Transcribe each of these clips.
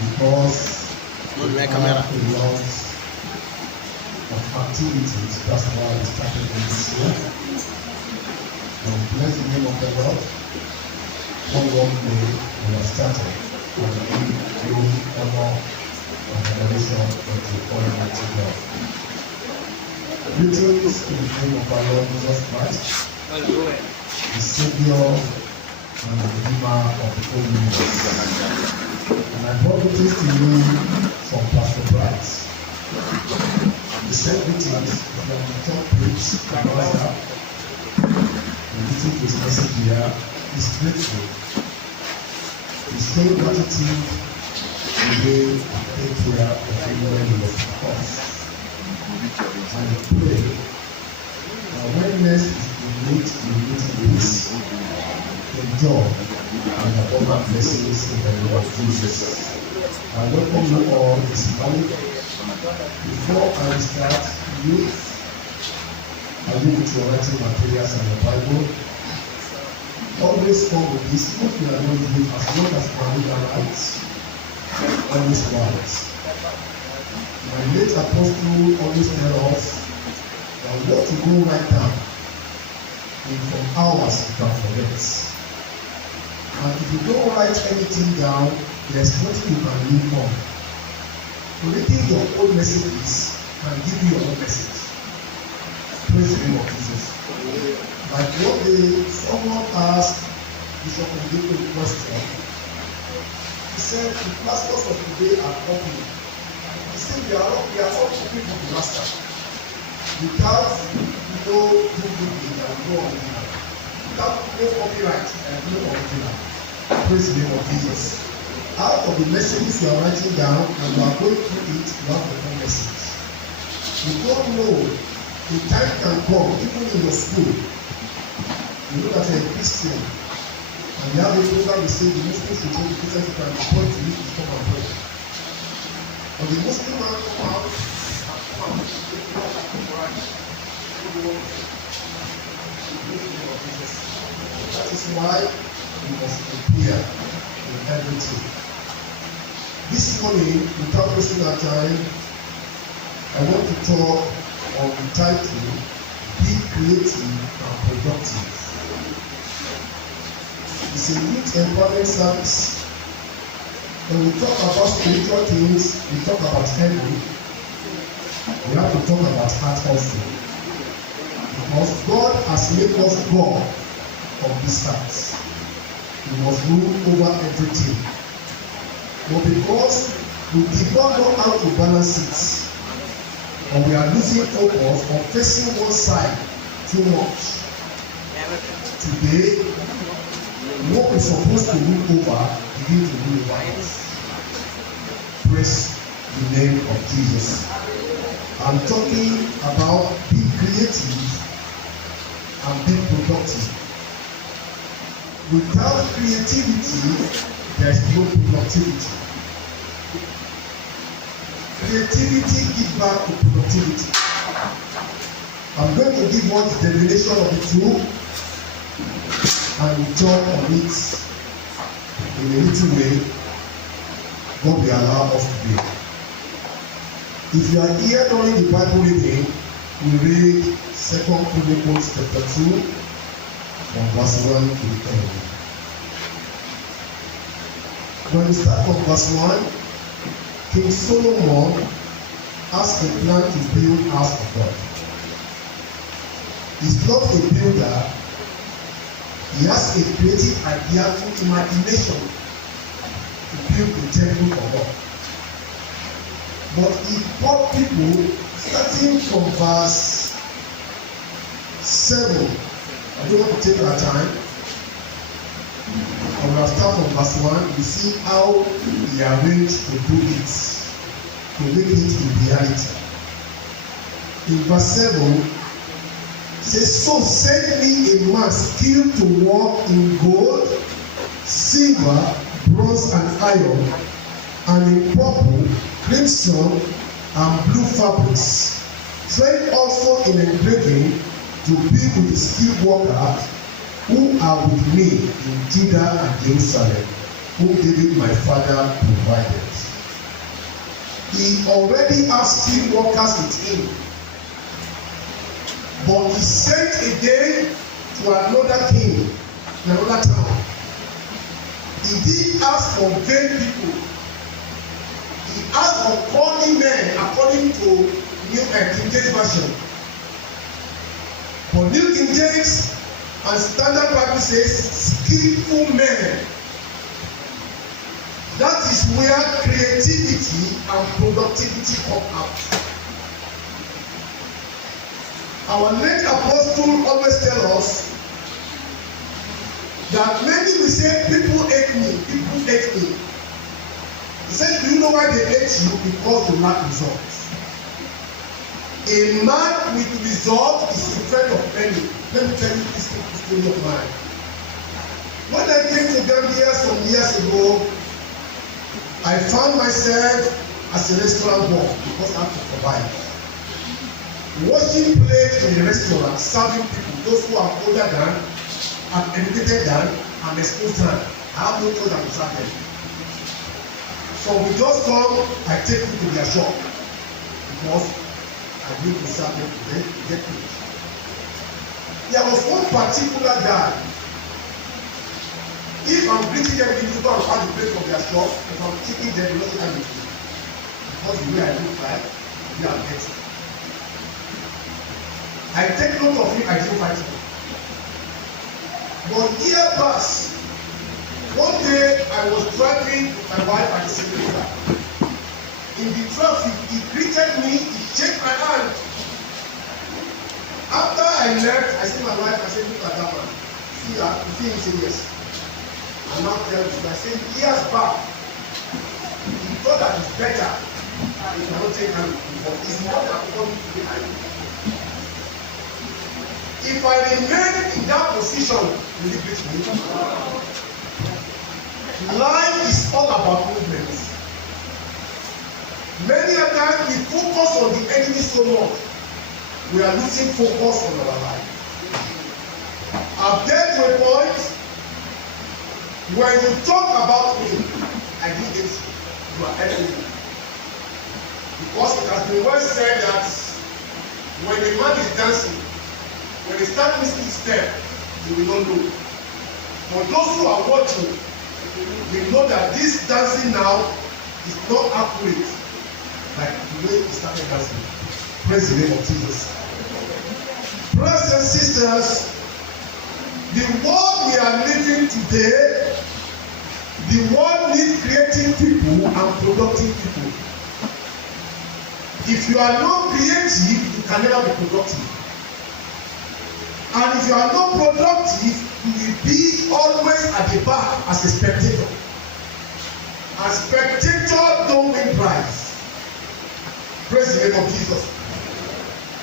because we have a lot of activities. That's why we started this year. And bless the name of the Lord. One day we have started and we give honor and adoration to Almighty God. Greetings in the name of our Lord Jesus Christ, the Savior and the Redeemer of the whole universe. And I brought greetings to you from Pastor Bryce. The same greetings from the top preach about that. And listen to his message here is grateful. He's showing gratitude today and take care of everyone who was with us. And we pray that when next we meet peace, enjoy, and abundant blessings in the name of Jesus. I welcome you all this morning. Before I start, youth, are you with your writing materials and your Bible? Always come with this. What we are going to do, as long as you can read and write, always write. My late apostle always tell us that what you go write down in from hours you can forget. And if you don't write anything down, there's nothing you can live on. Reading your own messages can give you your own message. Praise the name of Jesus. Like one day, someone asked Bishop Ndeko a question. He said, the pastors of today are copying. He said, we are all copying from the master. Without no duplicate and no original. Without no copyright and no original. Praise the name of Jesus. Out of the messages you are writing down and you are going through it, you have the whole message. You don't know, the time can come, even in your school. You look at a Christian and you have a program that says the Muslims should go to Christian to can point to you to come and pray. But the Muslim man come out and that is why we must prepare in everything. This morning, without wasting our time, I want to talk on the title, Be Creative and Productive. It's a youth empowerment service. When we talk about spiritual things, we talk about heaven. We have to talk about heart also. Because God has made us God of this heart. We must rule over everything. But because we did not know how to balance it, and we are losing focus on facing one side too much, today, what we're supposed to rule over, begin to rule over us. Praise the name of Jesus. I'm talking about being creative and being productive. Without creativity, there's no productivity. Creativity gives back to productivity. I'm going to give one definition of the two and we talk on it in a little way. God will allow us to be. If you are here during the Bible reading, we read 2 Chronicles chapter 2 from verse 1 to the end. When we start from verse 1, King Solomon has a plan to build house of God. He's not a builder. He has a creative idea, imagination to build a temple for God. But he brought people starting from verse 7. I don't want to take our time. I will start from verse 1. We see how he arranged to do it, to make it in reality. In verse 7, it says, so send me a man skilled to work in gold, silver, bronze, and iron, and in purple, crimson, and blue fabrics. Trained also in engraving to be with the skilled workers who are with me in Judah and Jerusalem, whom David my father provided. He already has skilled workers with him. But he sent again to another king in another town. He didn't ask for vain people. He asked for cunning men according to New King James Version. But New King James and Standard Bible says skillful men. That is where creativity and productivity come out. Our late apostle always tell us that many will say, people hate me, people hate me. He said, do you know why they hate you? Because you lack results. A man with result is a friend of many. Let me tell you this story of mine. When I came to Gambia some years ago, I found myself as a restaurant boy because I have to survive. Washing plates in the restaurant, serving people, those who are older than, are educated than, and exposed than. I have no choice than to serve them. So we just come, I take you to their shop because I need to serve them to get rich. There was one particular guy. If I'm bringing them into go and find the place of their shop, if I'm taking them, they don't take me to. Because the way I look like, they are getting. I take note of him, I didn't fight him. But year passed. One day I was driving with my wife at the same car. In the traffic, he greeted me, he shook my hand. After I left, I see my wife, I said, look at that man. See her, you see him say yes. And now tell you, I said, years back, he thought that it's better. He cannot take hand with me, but it's not according to the idea. If I remain in that position, will it beat me? Life is all about movement. Many a times we focus on the enemy so much, we are losing focus on our life. I've get to a point when you talk about me, I did it, you are enemy. Because it has been well said that when a man is dancing, when they start missing his step, they will not know. For those who are watching, they know that this dancing now is not accurate like the way he started dancing. Praise the name of Jesus. Brothers and sisters, the world we are living today, the world needs creative people and productive people. If you are not creative, you can never be productive. And if you are not productive, you will be always at the back as a spectator. A spectator don't win prize. Praise the name of Jesus.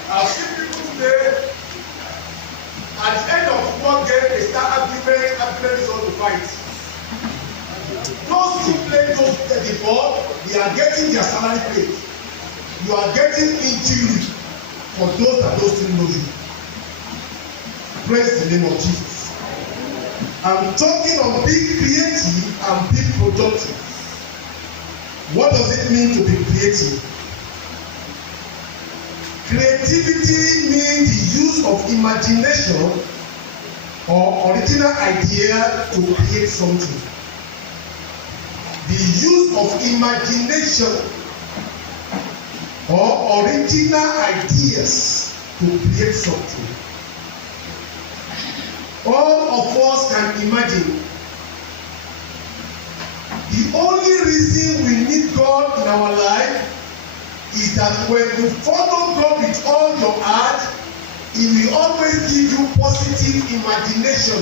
I've seen people today, at the end of the football game, they start argument is all to fight. Those who play the ball, they are getting their salary paid. You are getting injury for those that don't still know you. Praise the name of Jesus. I'm talking on being creative and being productive. What does it mean to be creative? Creativity means the use of imagination or original idea to create something. The use of imagination or original ideas to create something. All of us can imagine. The only reason we need God in our life is that when you follow God with all your heart, He will always give you positive imagination.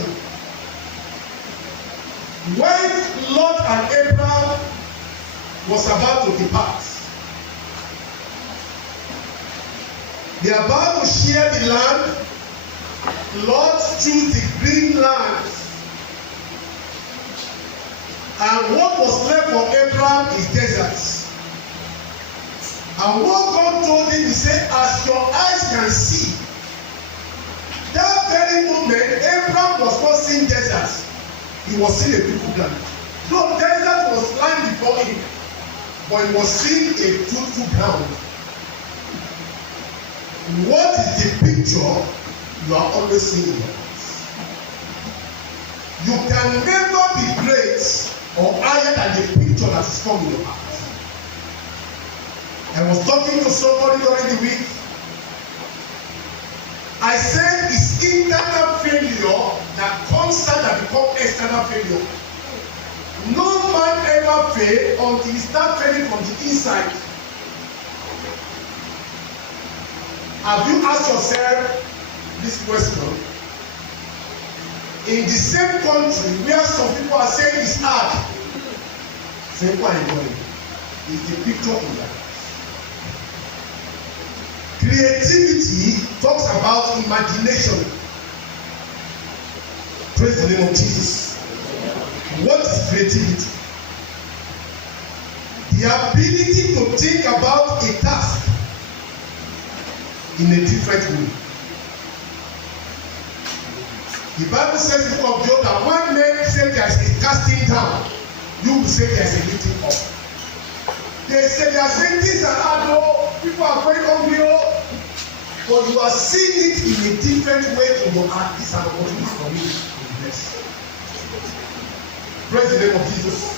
When Lot and Abraham was about to depart, they are about to share the land. Lot chose the green land. And what was left for Abraham is desert. And what God told him, He said, as your eyes can see, that very moment, Abraham was not seeing desert. He was seeing a beautiful land. No, desert was lying before him. but it was still a fruitful ground. What is the picture you are always seeing in your life? You can never be great or higher than the picture that is from your heart. I was talking to somebody during the week. I said it's internal failure that constant that become external failure. No man ever fail until he start failing from the inside. Have you asked yourself this question? In the same country where some people are saying it's hard, same people are enjoying is the picture in that. Creativity talks about imagination. Praise the name of Jesus. What is creativity? The ability to think about a task in a different way. The Bible says in the book of Job that when men say there is a casting down, you will say there is a lifting up. They say they are saying things are hard, oh, people are very hungry, oh, but you are seeing it in a different way in your heart. It's an opportunity for me to be blessed. Praise the name of Jesus.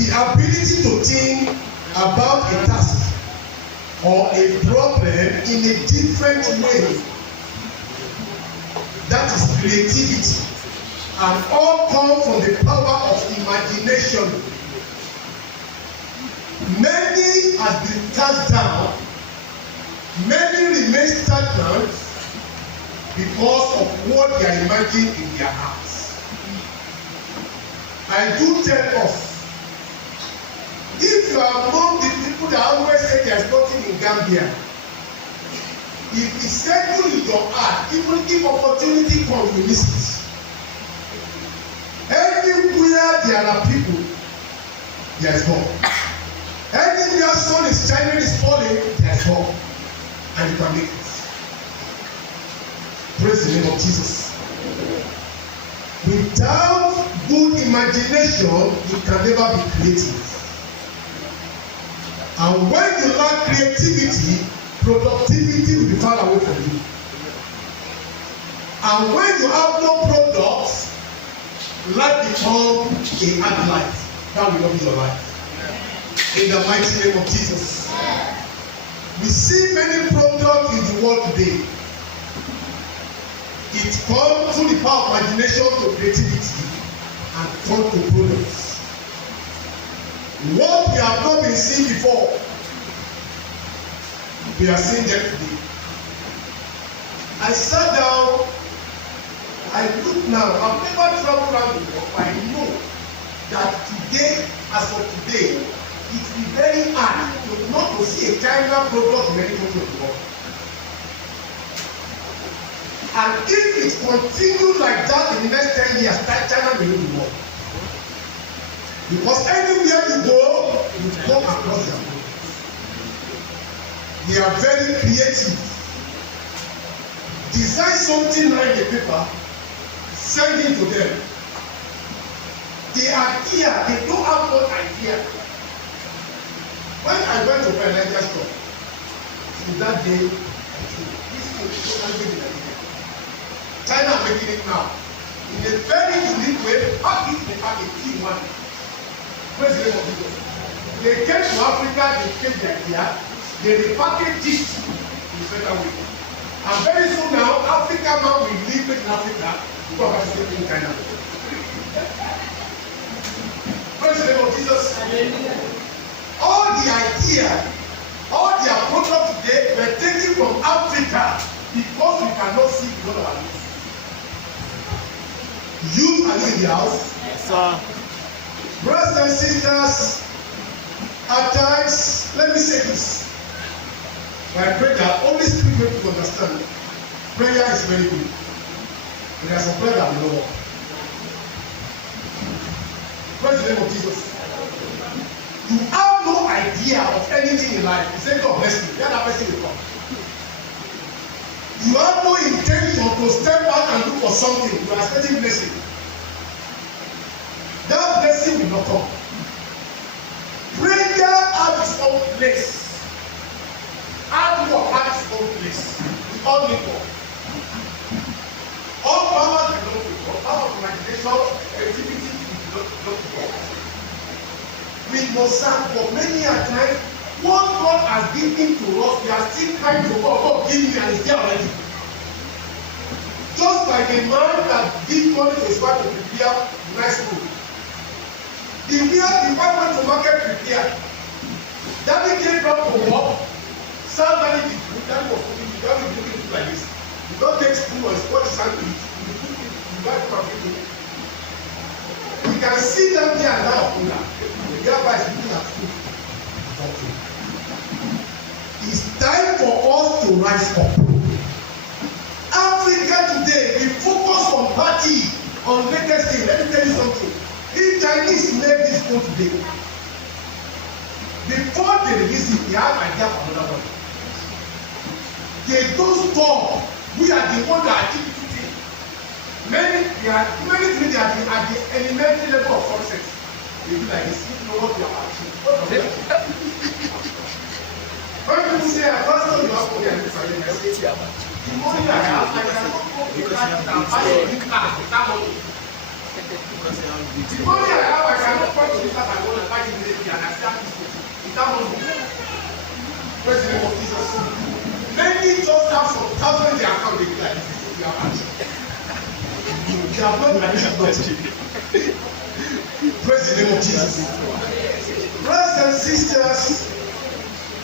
The ability to think about a task or a problem in a different way. That is creativity. And all come from the power of imagination. Many have been cast down. Many remain stagnant because of what they are imagining in their hearts. I do tell us, if you are among the people that always say there is nothing in Gambia, if it's settled in your heart, even if opportunity comes, you miss it. Anywhere there are people, there is God. Anywhere sun is shining, is falling, there is God. And you can make it. Praise the name of Jesus. Without good imagination, you can never be creative. And when you lack creativity, productivity will be far away from you. And when you have no products, life becomes a hard life. That will not be your life. In the mighty name of Jesus. We see many products in the world today. It comes through the power of imagination to creativity and turn to products. What we have not been seeing before, we are seeing them today. I sat down, I look now, I've never traveled around before, but I know that today, as of today, it will be very hard not to see a China product in any country of the world. And if it continues like that in the next 10 years, China will rule the world. Because anywhere you go, you come across them. They are very creative. Design something like a paper, send it to them. The idea, they don't have one idea. When I went to my Niger store, since that day, this food is totally making it. China are making it now. In a very unique way, pack it in a package one. Praise the name of Jesus. They came to Africa, they came the idea, they repackaged it in a better way. And very soon now, Africa man will live in Africa because of the same in China. Praise the name of Jesus. All the idea, all their products today were taken from Africa because we cannot see beyond our lives. Youth are in the house. Yes, sir. Brothers and sisters, at times, let me say this. I pray that Holy Spirit will help you understand. Prayer is very good. And there are some prayer that will not work. Praise the name of Jesus. You have no idea of anything in life. You say, God bless you. Then that person will come. You have no intention to step back and look for something. You are expecting blessing. That blessing will not come. place. Hard work has its own place. We all need work. All powers belong to God. Power of imagination, creativity belong to God. We must serve God. Many a time, what God has given to us, we are still trying to God. God give me and it's there already. Just like a man that gives money to his wife to prepare nice food. The wife went to market prepare. Daddy came back from work. Serve Daddy the food. Daddy was cooking. Daddy was cooking food like this. You don't take spoon or spoon his hand to eat. You cook it. You buy it from people. You can sit down there and have food. The guy is looking at food. It's time for us to rise up. Africa today, we focus on party, on latest thing. Let me tell you something. If Chinese make this phone today, before they release it, they have idea for another one. They don't stop. We are the one that achieve today. Many things they are at the elementary level of success. They do like this. You know what they are achieving. When people say, I don't know you have to get this, I say, the money I have, I cannot go to that and buy a new car with that money. The money I have, I cannot go to this and go and buy it immediately and I start this with that money. Praise the name of Jesus. Many just have some thousand in their account, they be like, this is your action. They have not achieved nothing. Praise the name of Jesus. Brothers and sisters,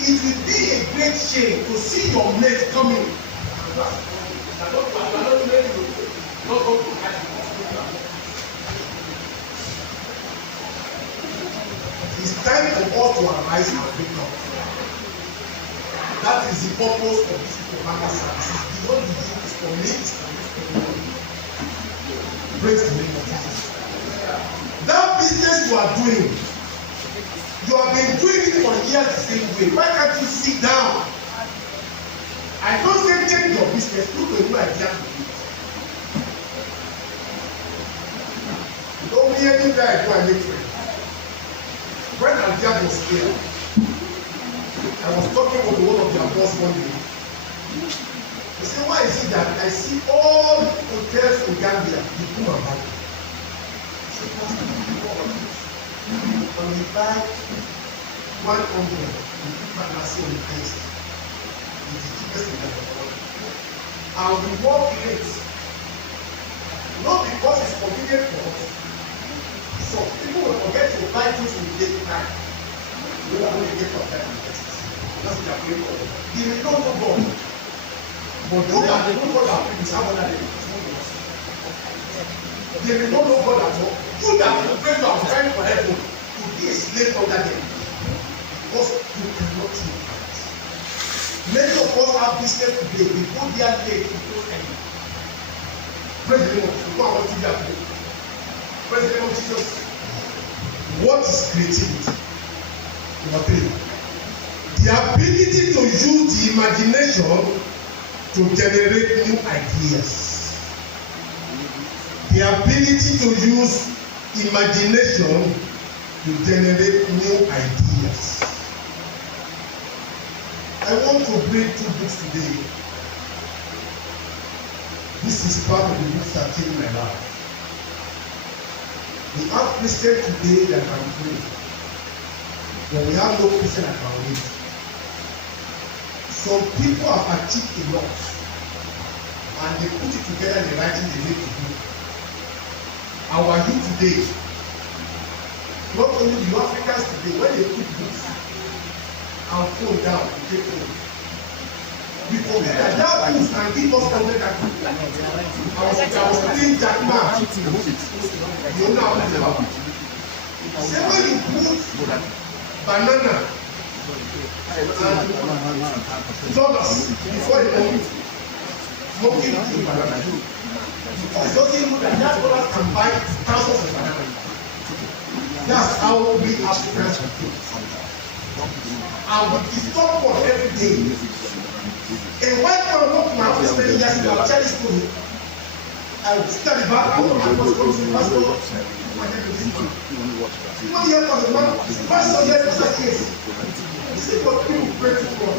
it will be a great shame to see your mate coming. It's time for us to arise and wake up. That is the purpose of this Propaganda service. It's beyond the youth, it's for me, it's for you. Praise the name of Jesus. That business you are doing, you have been doing it for years the same way. Why can't you sit down? I don't say change your business, look for a new idea to do it. Don't be any guy who I make friends. When Aljaad was here, I was talking with one of their boss one day. He said, why is it that I see all hotels in Gambia, the boom and bang? I said, Pastor, when we buy 100, we put Panacea on the highest. It's the cheapest in the world. And we work late. Not because it's convenient for us. So people will forget to buy things in the time. We are only get our time in Texas. That's what they are praying for. They may not know God. But those that they know God are people have other things. They may not know God at all. You that you pray to our time for heaven to be a slave under them. Because you cannot see Christ. Many of us have business today. We go there late to close early. Praise the name of Jesus. Go and watch TV at home. Praise the name of Jesus. What is creativity? Number 3. The ability to use the imagination to generate new ideas. The ability to use imagination to generate new ideas. I want to bring 2 books today. This is part of the books that changed my life. We have Christians today that can pray, but we have no Christian that can read. Some people have achieved a lot, and they put it together in the writing they need to do. Our youth today, not only the Africans today, when they put books and phone down, they take phone. We forget that books can give us 100 actions. I was reading Jack Ma. You know how it's about. Say when you put banana and dollars before you know it, smoking the banana. It doesn't know that dollars can buy thousands of bananas. That's how we Africans think. And we disturb God every day. A white man walked my house many years ago. I'll tell you story. I will study back. I want my pastor to pastor. 1 year for the man, pastor year for that case. You see what people pray to God.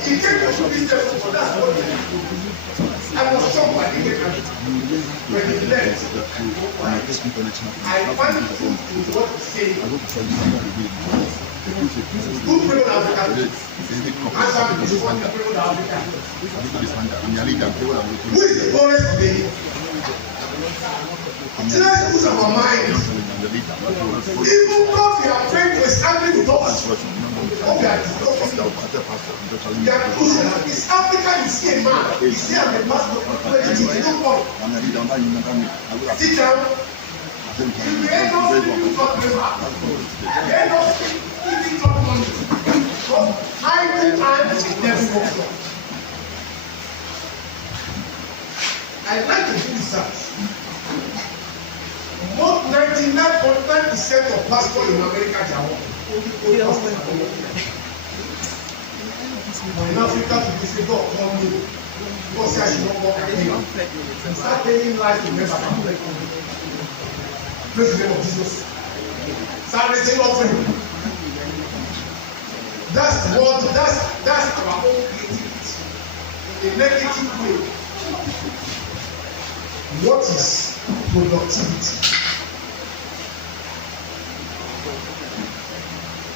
He came to this church for that's what he did. I was shocked by the get when he left. I find it true to what he's saying. Good people in Africa. Answer me this one, people in Africa. Who is the poorest of the? Let's put our mind. Even though we are praying to establish with us, we are discussing. We are pushing. It's Africa, you see a man, you see a pastor, you don't want. Sit down. If you end up speaking talk about, you end up speaking talk money. Because I times it never works out. I like to do research. More 99.9% of pastors in America are only pastors. In Africa, to say God call me because I should not walk again. And start telling life to never. Praise the name of Jesus. Start raising offering. That's our own creativity in a negative way. What is productivity?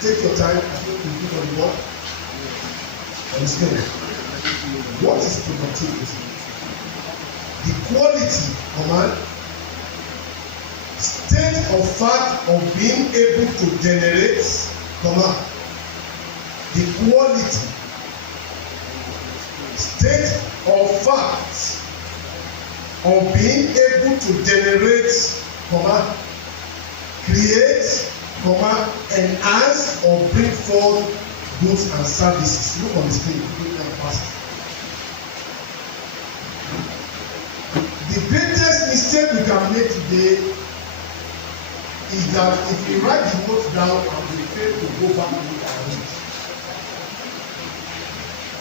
Take your time to put on the board and explain. What is productivity? The quality, command, state of fact of being able to generate, command. The quality, state of fact of being able to generate, command, create, command, enhance or bring forth goods and services. Look on the screen. The greatest mistake we can make today is that if we write the notes down and we fail to go back and look at it.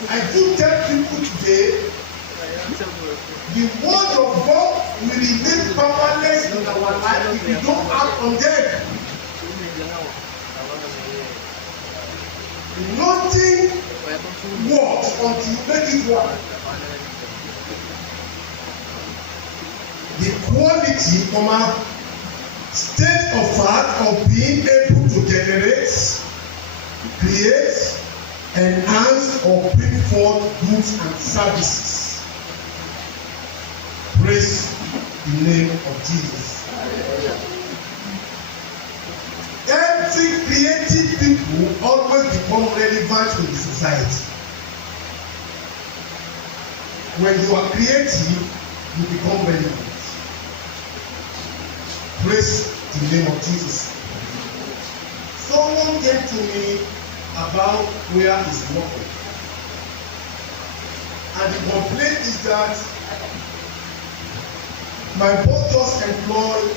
I do tell people today, the word of God will remain powerless in our life if we don't act on them. Nothing works until you make it work. The quality, state of fact of being able to generate, create, enhance or bring forth goods and services. Praise the name of Jesus. Every creative people always become relevant in the society. When you are creative, you become relevant. Praise the name of Jesus. Someone came to me about where he's working. And the complaint is that my boss just employed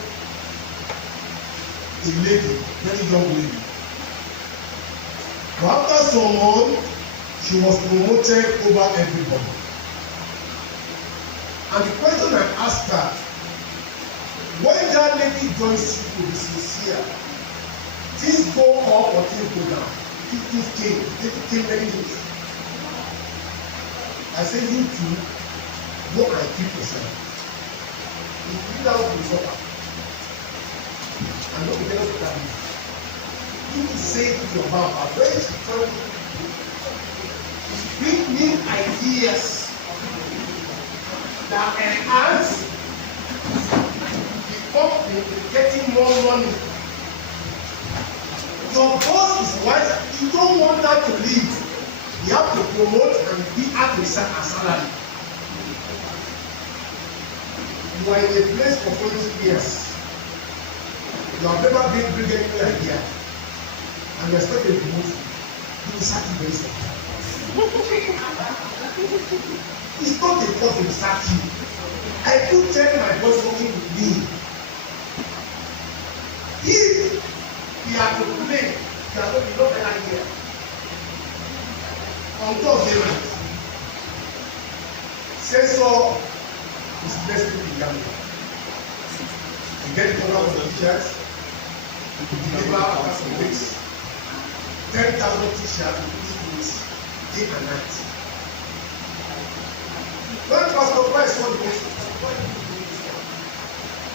a lady, very young lady. But after some months, she was promoted over everybody. And the question I asked her, when that lady joins you to be sincere, things go up or things go down. Things came many things. I say you too, go and keep yourself. If you do that, you suffer. And don't be jealous of that. You need to say it with your mouth, but when she tells you, bring new ideas that enhance the company getting more money. Your boss is wise, you don't want her to leave. You have to promote and be at a salary. You are in a place for 20 years. You have never been bringing any idea. And you expect a promotion. You will sack you very soon. It's not the cause will sack you. I could tell my boss working with me. If we are to play, we are going to be not an idea. On Thursday night, Censor is blessed with the young. get the order for the t-shirts, we deliver after some weeks. 10,000 t-shirts in 2 weeks, day and night. When Pastor Christ saw the gospel,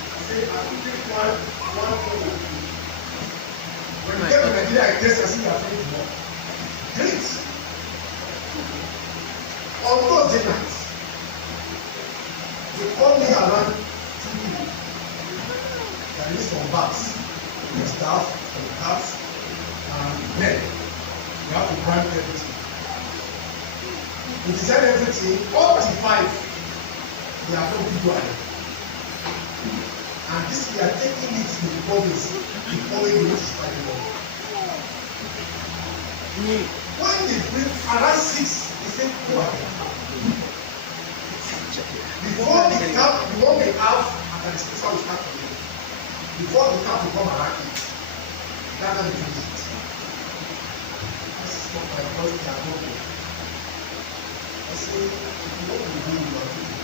he said, I will take one home. When you get to Nigeria, I test and see you are feeling more. Great. On Thursday night, they called me around 2 p.m. There is some bags, the staff, the cats, and then you have to brand everything. We design everything, all 5, they are from people. And this we are taking it to the province before we reach Spider. When they bring around 6, they say, go ahead. Before the camp, we want the half and the special will start from here. Before the camp will come around 8, that's how they finish it. This is not my voice, they are not there. I say, if you want to do, you are doing.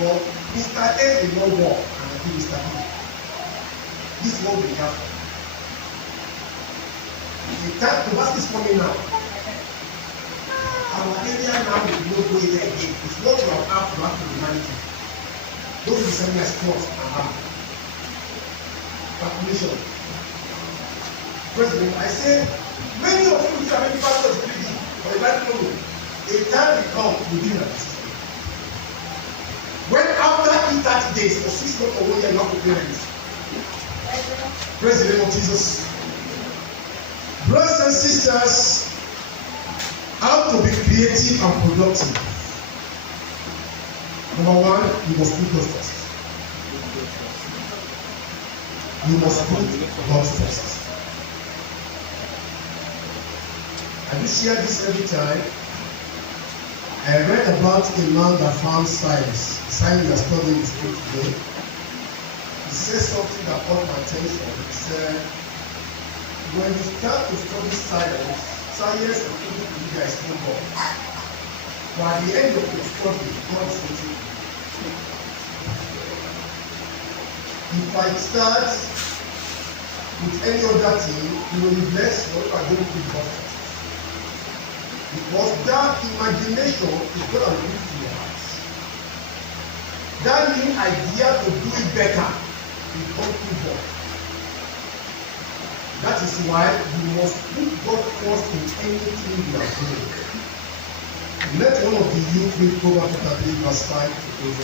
But Mr. A will not walk, and I do Mr. B. This is what we have. The time the basket is coming now. Our area now will not go there again. It's what you have to be managing. Those will be sending us clothes and arm. Calculation. President, I say, many of you which are maybe pastors greedy, but you like to know, a time will come within that system. When after 30 days or 6 months or 1 year, you have to pay rent. Praise the name of Jesus. Brothers and sisters, how to be creative and productive. Number 1, you must put God first. You must put God first. I do share this every time. I read about a man that found science. The science we are studying in school today. He said something that caught my attention. He said, when you start to study science and people believe there is no God. But at the end of your study, God is waiting. If I start with any other thing, you will be blessed for if I don't put God first. Because that imagination is going to live in your heart. That new idea to do it better will come through God. That is why you must put God first in anything you are doing. Let one of the youth read Proverbs chapter 3 verse 5 to 8.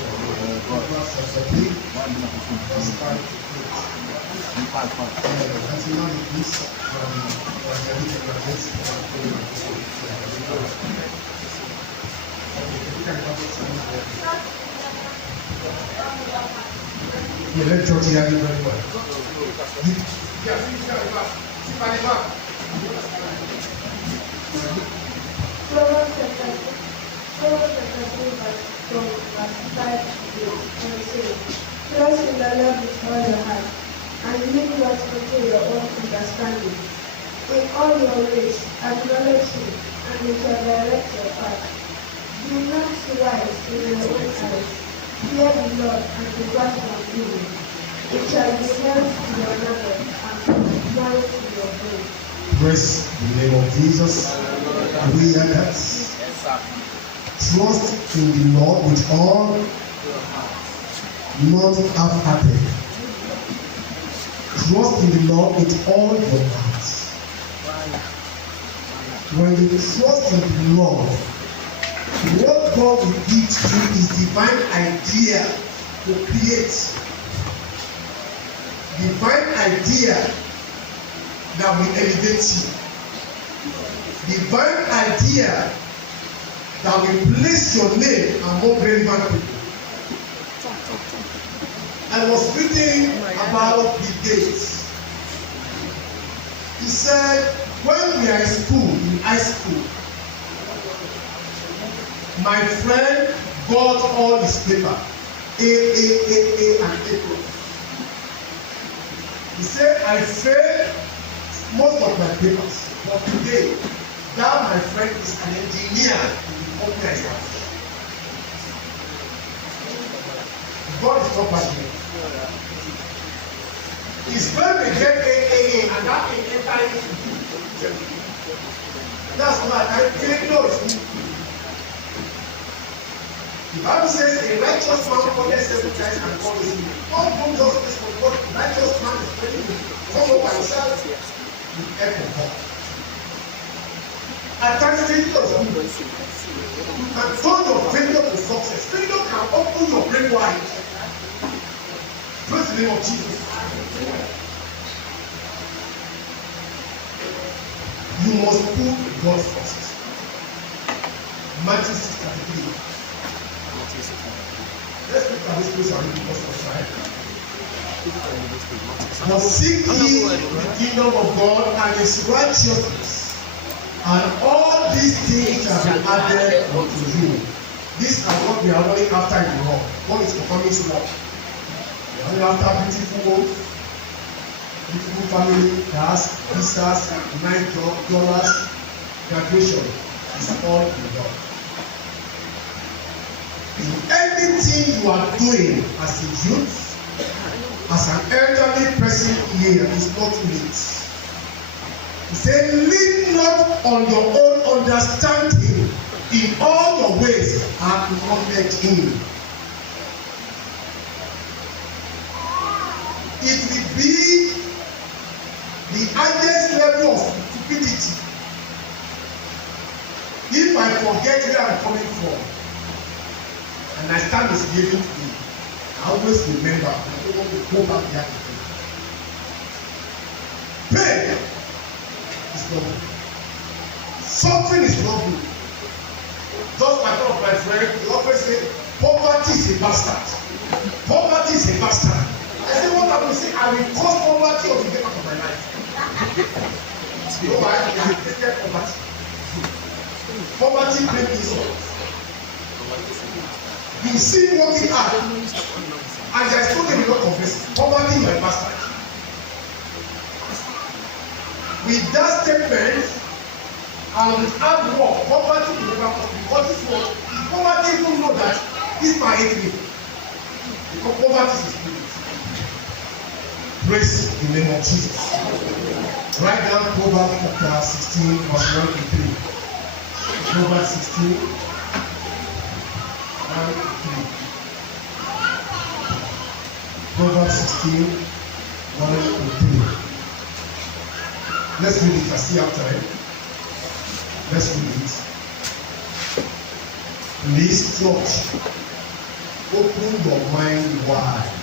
Proverbs chapter 3 verse 5 to 8. Until now it is from Evangelical Grace. Yeah, let church hear you very well. Proverbs chapter 3 verse 5 to 8, and it says, trust in the Lord with all your heart, and lean not unto your own understanding. In all your ways, acknowledge him, and he shall direct your path. Do not be wise in your own eyes. Fear the Lord, and depart from evil. It shall be health to your mother, and joy to your brain. Praise the name of Jesus. We are that. Trust in the Lord with all, not half-hearted. Trust in the Lord with all your heart. When you trust in the Lord, what God will give to you is divine idea to create. Divine idea that will elevate you. Divine idea that will place your name among relevant people. I was reading about the dates. He said, when we are in school, in high school, my friend got all his paper, A, and A+. He said, I failed most of my papers, but today, that my friend is an engineer in the company I established. God is not passionate. It's when we get AA and that enter into the. That's why I failure is me. The Bible says a righteous man forgets 7 times and God is evil. God don't just this for God. Righteous man is ready to come up by himself with help of God. At times failure is good. You can turn your failure to success. Failure can open your brain wide. Praise the name of Jesus. You must put God first. Matthew 6:33. Let's look at this place and read because of time. But seek ye the kingdom of God and his righteousness, and all these things shall be added unto you. These are what we are running after in the world. God is performing his work. We are running after beautiful homes, beautiful family, cars, visas, nice dollars, graduation. Is all in God. Anything you are doing as a youth, as an elderly person here, is not late. He said, lean not on your own understanding, in all your ways acknowledge him. It will be the highest level of stupidity if I forget where I'm coming from and I start misbehaving today. I always remember I don't want to go back there again. Pain is not good. Suffering is not good. Just like one of my friends, he always say, poverty is a bastard. Poverty is a bastard. I say, what I will say, I will cause poverty or to get out of my life. No, I hated poverty. Poverty brings insult. You see working hard, and there is no way you not confess. Poverty is my bastard. With that statement and with hard work, poverty will never come. Because this one, poverty even know that this man hate me. Because poverty is spirit. Praise the name of Jesus. Write down Proverbs chapter 16, verse 1 to 3. Proverbs 16. 1 to 3. Proverbs 16, 1 to 3. Let's read it. I see after it. Let's read it. Please, church, open your mind wide.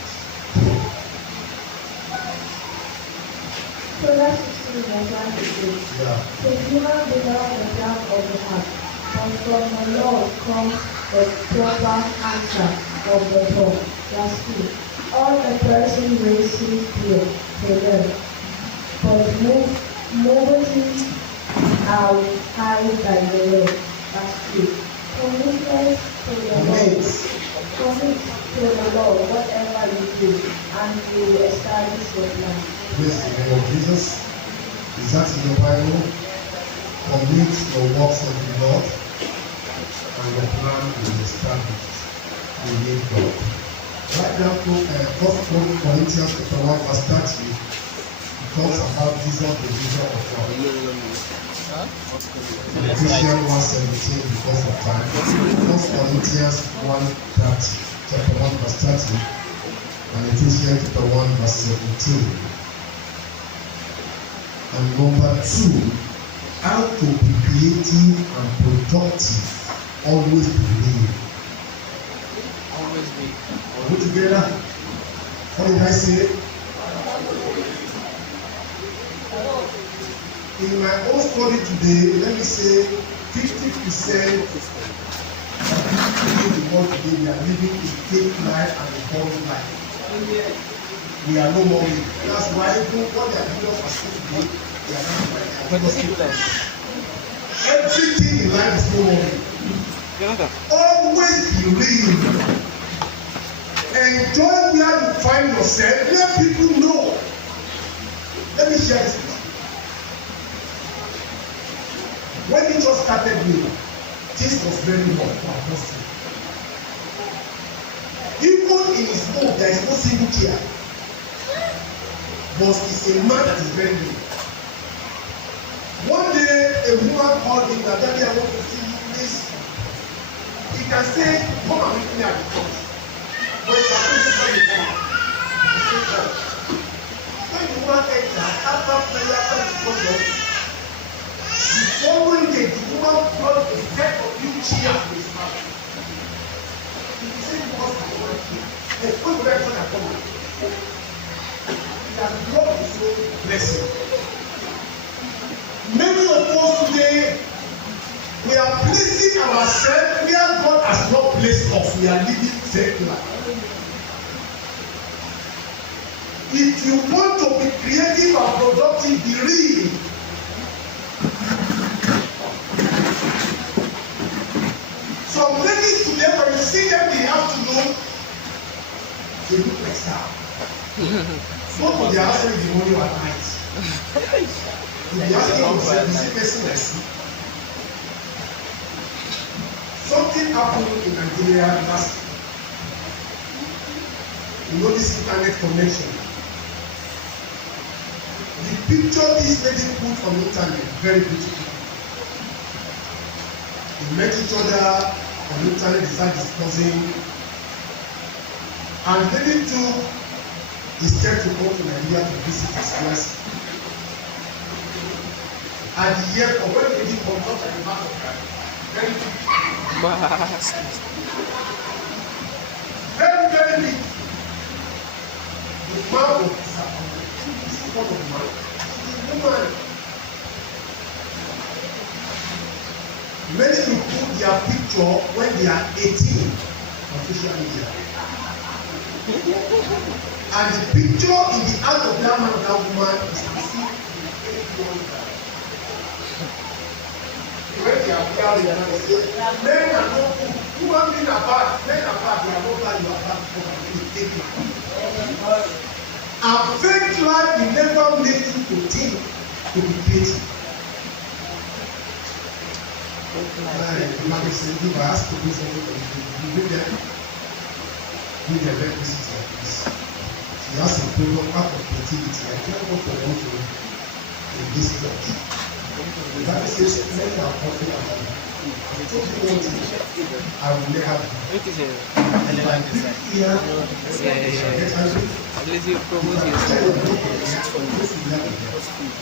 Proverbs 16, verse 1 to 3. Yeah. The human below the plan of the heart, and from the Lord comes the proper answer of the tongue. Verse 2. All a person raises fear to them, but moving out high by the Lord. Verse 3. Commitment to the Lord. Commit to the Lord whatever you do, and He will establish your plan. Praise the name of Jesus. Is that in your Bible? Commit your works unto the Lord, and your plan will be established. You need God. Right now, 1 Corinthians chapter 1 verse 30 talks about Jesus, the vision of God. Ephesians 1:17 because of time. 1 Corinthians 1:30, chapter 1 verse 30, and Ephesians chapter 1 verse 17. And number 2, how to be creative and productive. Always believe. Always be. Are we together? What did I say? In my own study today, let me say 50% of people in the world today, we are living a fake life and a boring life. We are no more living. That's why even what they are doing for school today, they are not right. Everything in life is no more living. Always believe. Enjoy where you find yourself. Let people know. Let me share this with you. When he just started me, this was very hard for Apostle. Even in his home, there is no single chair. but it's a man that is very mean. One day, a woman called him that, "Daddy, I want to see you, please." He can say, "Come and meet me at the church." But he can say, "Come and come." He say, "Come." When the woman entered, after prayer, after the program, the following day, the woman brought a set of new chairs to his house. He said, "Because I want here." And when the rest of them come, he has brought his own blessing. Many of us today, we are placing ourselves where God has not placed us. We are living secular. If you want to be creative and productive, be real. Some ladies today, when you see them in the afternoon, they look like star. Go to their house in the morning or at night. If you ask yourself, is this person I see? Something happened in Nigeria last year. You know this internet connection. The picture this lady put on the internet, very beautiful. They met each other on the internet, they started discussing. And the lady took his step to go to Nigeria to visit his class. And the year of when the lady comes up at the back of her, very big. Very, very big. The man was disappointed. This is what of the man. The woman. Many people put their picture when they are 18 on social media. And the picture in the hand of that man or that woman is to see anyone. When they are proud, they are not saying, men are not good. Human beings are bad. Men are bad. They are not bad. You are bad. You take it. And fake life will never make you to think to be creative. The man is saying, if I ask to do something for you, you give them requisites like this. He has a program out of creativity. I can't go for one in this church. The Bible says, men are confident about it. I told you one thing, I will never do. And if I pick here, get angry. Unless you promote yourself.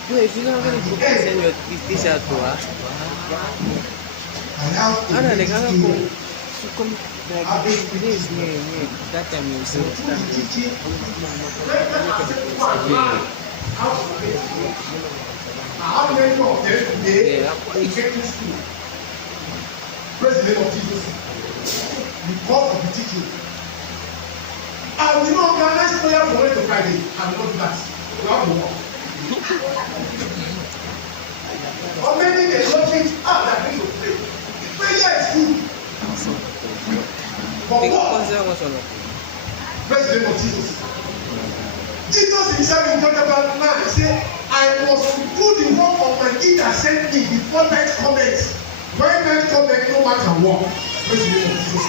No, if you don't have any book, send your t-shirt to her. I have a Ana, big they can't skill. come. So come, like, this is me. That time you see So through the teaching, how many of them today in getting school? Praise the name of Jesus. Because of the teaching. And we don't organize prayer from Monday to Friday. I'm not that. We have to work. Or maybe they don't think, they're going to pray. Prayer is good. But what? Praise the name of Jesus. Jesus himself in John chapter 9 said, I must do the work of my He that sent me before night cometh. When night cometh, no man can walk. Praise the name of Jesus.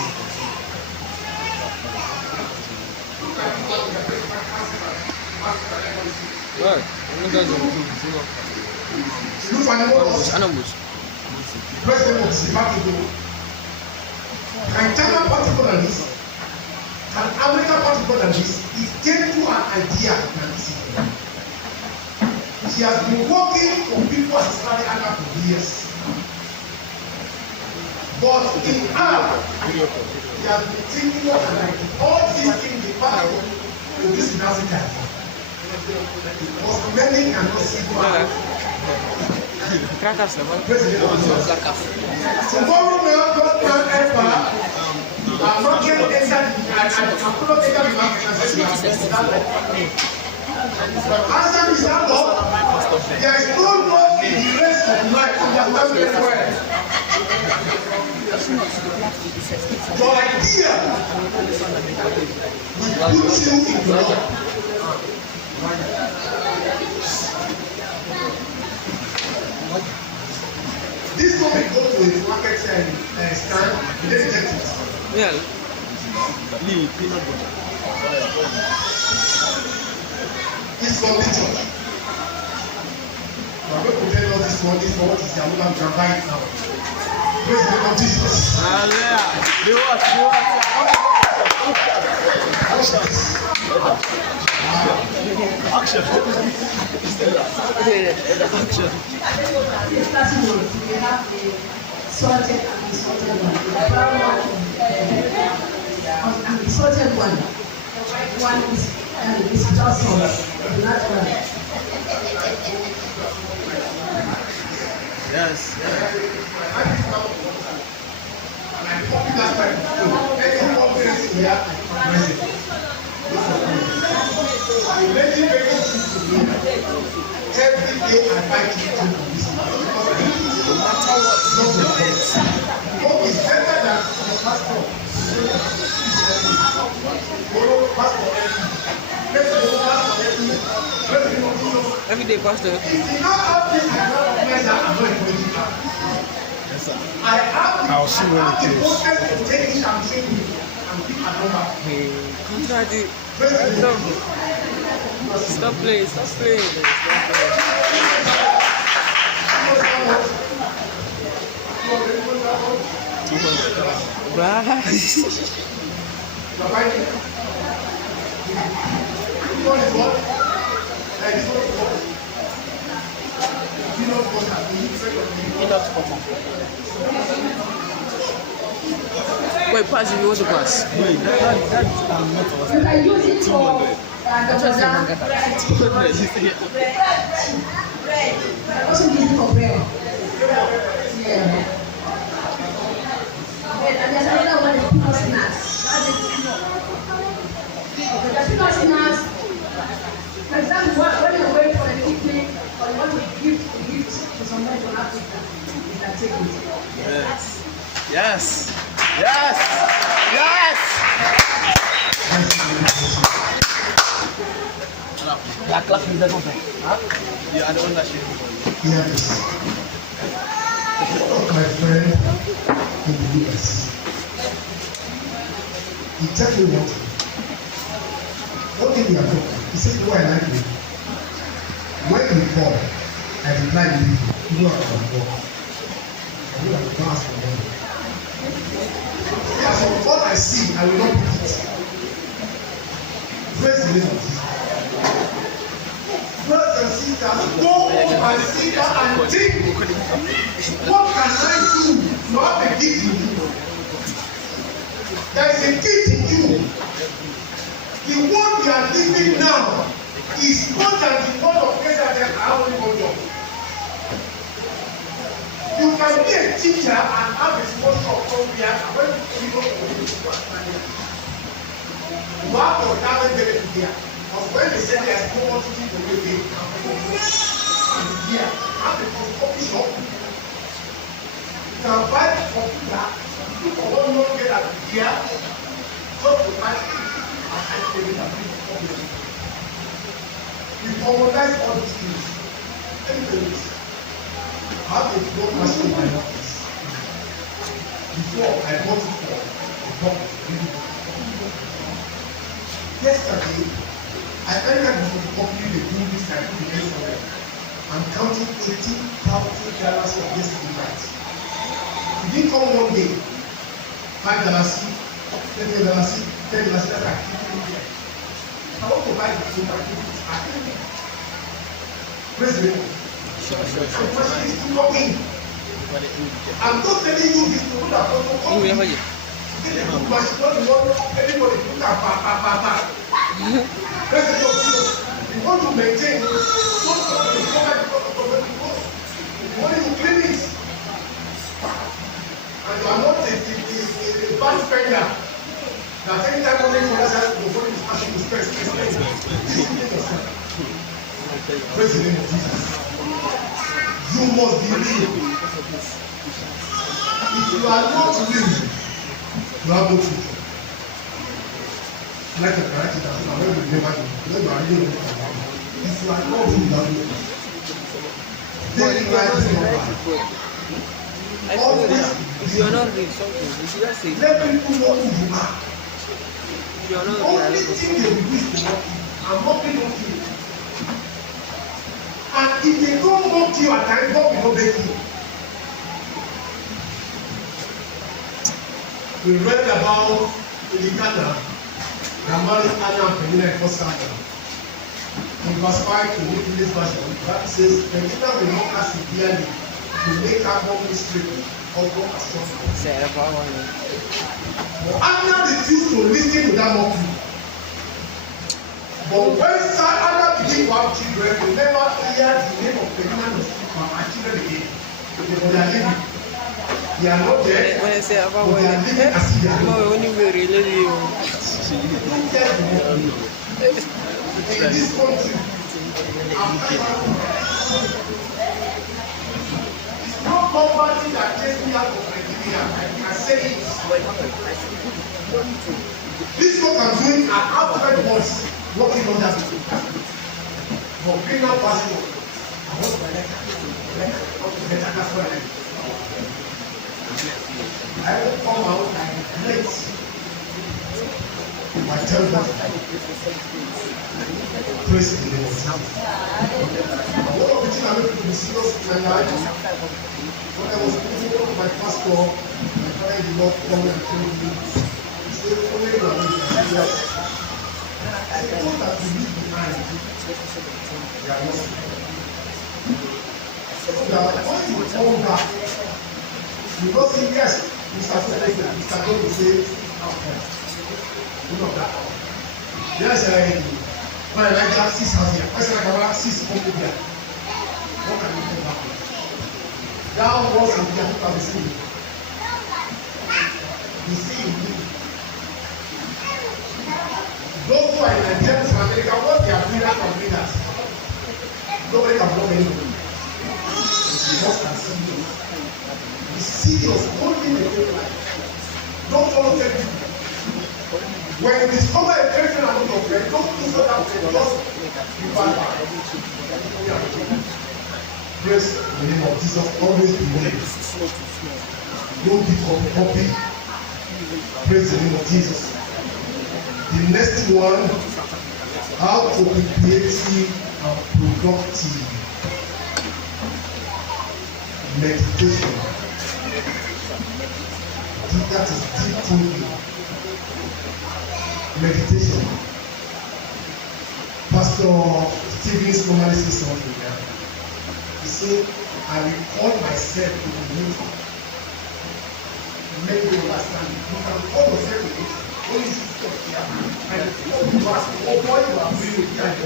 Look for the animals. Praise the name of Jesus. Can China particular than this? Can America particular than this? It came to an idea than this. She has been working for people as study under for years. But in her, he has been thinking of like all these things the power to this in Africa. Because many cannot see God. Tomorrow now, God can help her. I'm not getting inside. I cannot take her back and say, answer is that Lord. There is no love in the rest of life. Understand very well. Your idea will put you in love. This one will go to a market stand, they reject it. It's from the church. I'm going to tell us this one is for what is there. We can buy it now. Praise the name of Jesus. Hallelujah. The what? Action. Action. This last month, we have the salted and the salted one. The brown one and the salted one. The white one is just salt, the natural. Yes. And I copy that time. So, any conference we have, I compress it. The lady making food to me, every day I buy chicken from this man. No matter what, no difference. God is better than the pastor. Every day, Pastor. If you not have this kind of pleasure, I'm not encouraging you. Yes, sir. I have the I'll see when it is. process to take it and train you and keep a number. Hey, contract it. Praise the Lord. Stop playing. Stop playing. Stop playing. Bye. This one is what? Like this one is what? Peanut butter. Peanut butter. Wait, pass if you want to pass. Wait, that I'm not You can use it for bread. Also use it for bread. Yeah. And there's another one, the peanut snacks. That's it. Okay, the peanut snacks. For example, when you're going for a picnic or you want to give a gift to somebody from Africa, you can take it. Yes. Yes. Yes. Yes. Clap is the company. Huh? You are the one that should. Yes. My friend in the US. He tell me one thing we are talking. He said, "No, I like you. When you call, I reply immediately. You know I can call. I will have to ask for money. Yeah, so what I see, I will not pick it. Praise the name of Jesus. Brothers and sisters, go home and sit down and think. What can I do to have a gift in you? There is a gift in you. The world we are living now is more than the world of Israel that I only hold on. You can be a teacher and have a small shop somewhere and when you go to the school and you have to have a very good year. Because when they say there's no one to do the way they can go and here, have a coffee shop. You can buy a computer, you for one more get at the year, just to buy it and I pay it and bring the coffee. We commonize all these things. Anyways, I have a floor machine in my office. Before I bought it for a doctor. Yesterday, I entered into the company they do this kind of thing for them. I'm counting $18,000 for yesterday night. It didn't come one day. $5, $20, $10, that's like $50. I want to buy the food and keep it. I can't. Praise the Lord. Sure. The question is still coming. I'm not telling you this to that also come. Everybody look at pa. Praise the Lord. You want to maintain most of the government because you want to clean it. And you are not a bad spender. That anytime one for us has to go is asking to stress. Praise the name of Jesus. You must be real. If you are not real, you have no future. Like a karate that I will never do. If you are not real, you have no future. Very right. All this. If you are not doing something, you should just say. Let people know who you are. If you are not The only thing they will do is to mock you. And mocking not you. not kill at times, God will not break you. We read about Elikana, the married Anna and Penina for Samuel. In verse 5 to read this version, that says, Penina will not ask severely to make her home mystery or go astray. Anna refused to listen to that mockery. But when Anna began to have children, we never hear the name of Penina to speak from her children again. They are living. They are not dead. But they are living as if they are living. In this country, it's not poverty that takes me out of Nigeria. I can say it. This work I'm doing are outside ones working on that. For greener pasture, I want my letter. That's what I like. I will come out and regret my temper. Praise the Lord. One of the things I make to be serious in my life, when I was speaking to my pastor, my father did not come and tell me, he said, only you are living serious. I know that you leave behind, you are not. So that when you come back, you don't say, yes, Mr. President, Mr. God will say, okay. You know that. Yes, when I like that 6 hours here, I said I can have 6 people here. What can you do about it? That was in the people of the city. You see in me. Those who are in Nigeria and America, what they are doing that from leaders. Nobody can block anybody. You must consider it. Be serious, don't live a fake life. Don't follow fake people. When you discover a fake friend and not your friend, don't do so that way, just be bad. Praise the name of Jesus, always be willing. Don't be copy. Praise the name of Jesus. The next one, how to be creative and productive. Meditation. That is deep thinking. Meditation. Pastor Stevens normally says something there. He said, I record myself to the music. Make you understand. You can call yourself to it. Only you stop here. And you ask, oh boy, you are doing with that.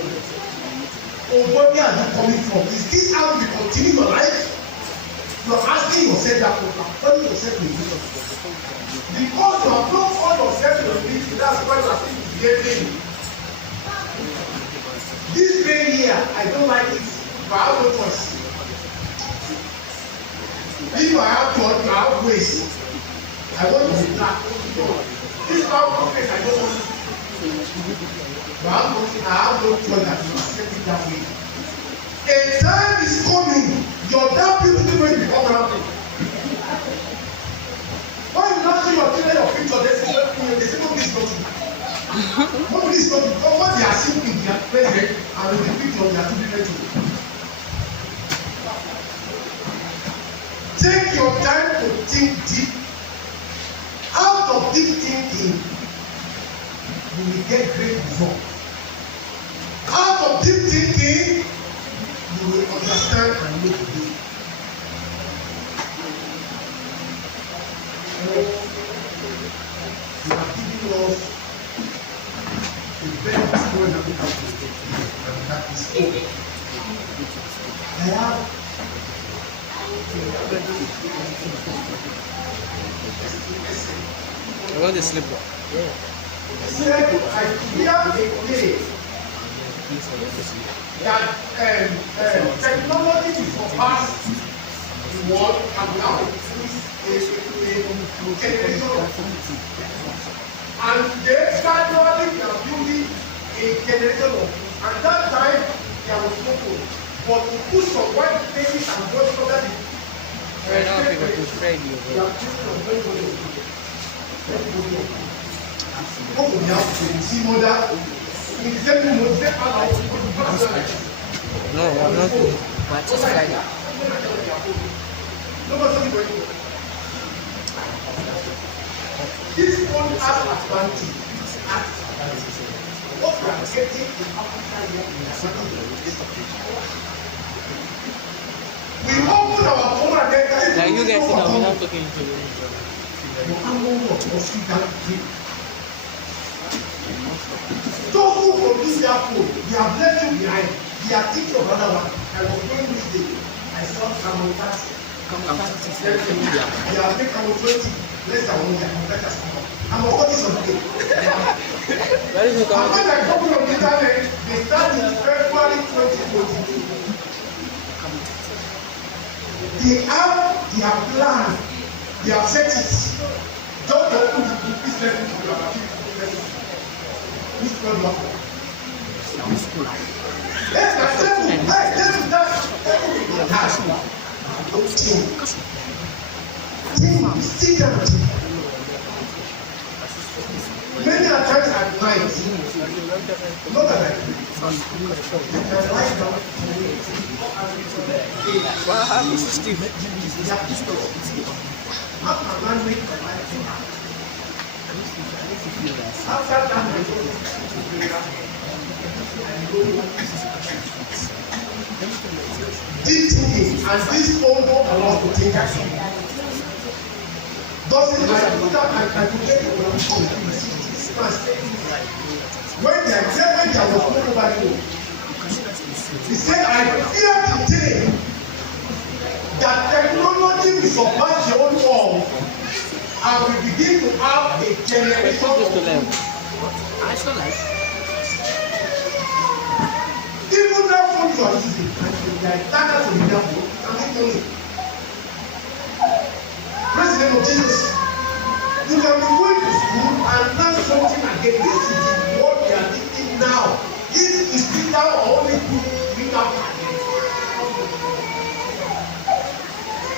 Oh boy, where are you coming from? Is this how you continue your life? You are asking yourself that question. Calling yourself to it. Because you have not called yourself to it, that's why you are still behaving. This gray here, I don't like it, but I have no choice. If I have thought, you have ways. I want to be black. This power face, I don't want it. But I have no choice that you accept it that way. A time is coming, your damn people are going to become around. When you not see your children your picture, they say, no, this is not you. No, this is not you. Because what they are seeing in their present and in the picture, they are two different things. Take your time to think deep. Out of deep thinking, you will get great results. Out of deep thinking, you will understand and make it good. You have given us a very important application, and that is hope. I have I want to sleep. said, I hear a day that technology will surpass the world and now increase a generation. And they gradually are building a generation of, and that time there was no phone. But to put some white babies and boys under the see mother in the same room, No, I'm not. But it's Friday. This one has advantage. What we are getting in Africa here in we open our phone and then Like you guys sit down without talking to me. Those who produce their food, they have left you behind. They are thinking of another one. I was going this day. I saw Camel Taxi. They have made Camel 20 less than 1 year. I'm on 40 something. Where is it And when coming? I come on the internet, they start in February 2022. They have their plan. They have set it. Don't open the business to your activity. Which one you have? Let's accept it. Let's do that. Think, sit down. Many a times at night, not that I you can lie down. What happens to Steve? After man make the life. After that, deep thinking, and this phone don't allow to think again. Doesn't I calculate when they was nobody know. He said, I fear the day that technology will surpass the old world and we begin to have a generation of even that phone you are using and they are standard to the devil and make money. Praise the name of Jesus. You can be going to school and learn something again. This is what we are thinking now. This is Peter or only good Peter again.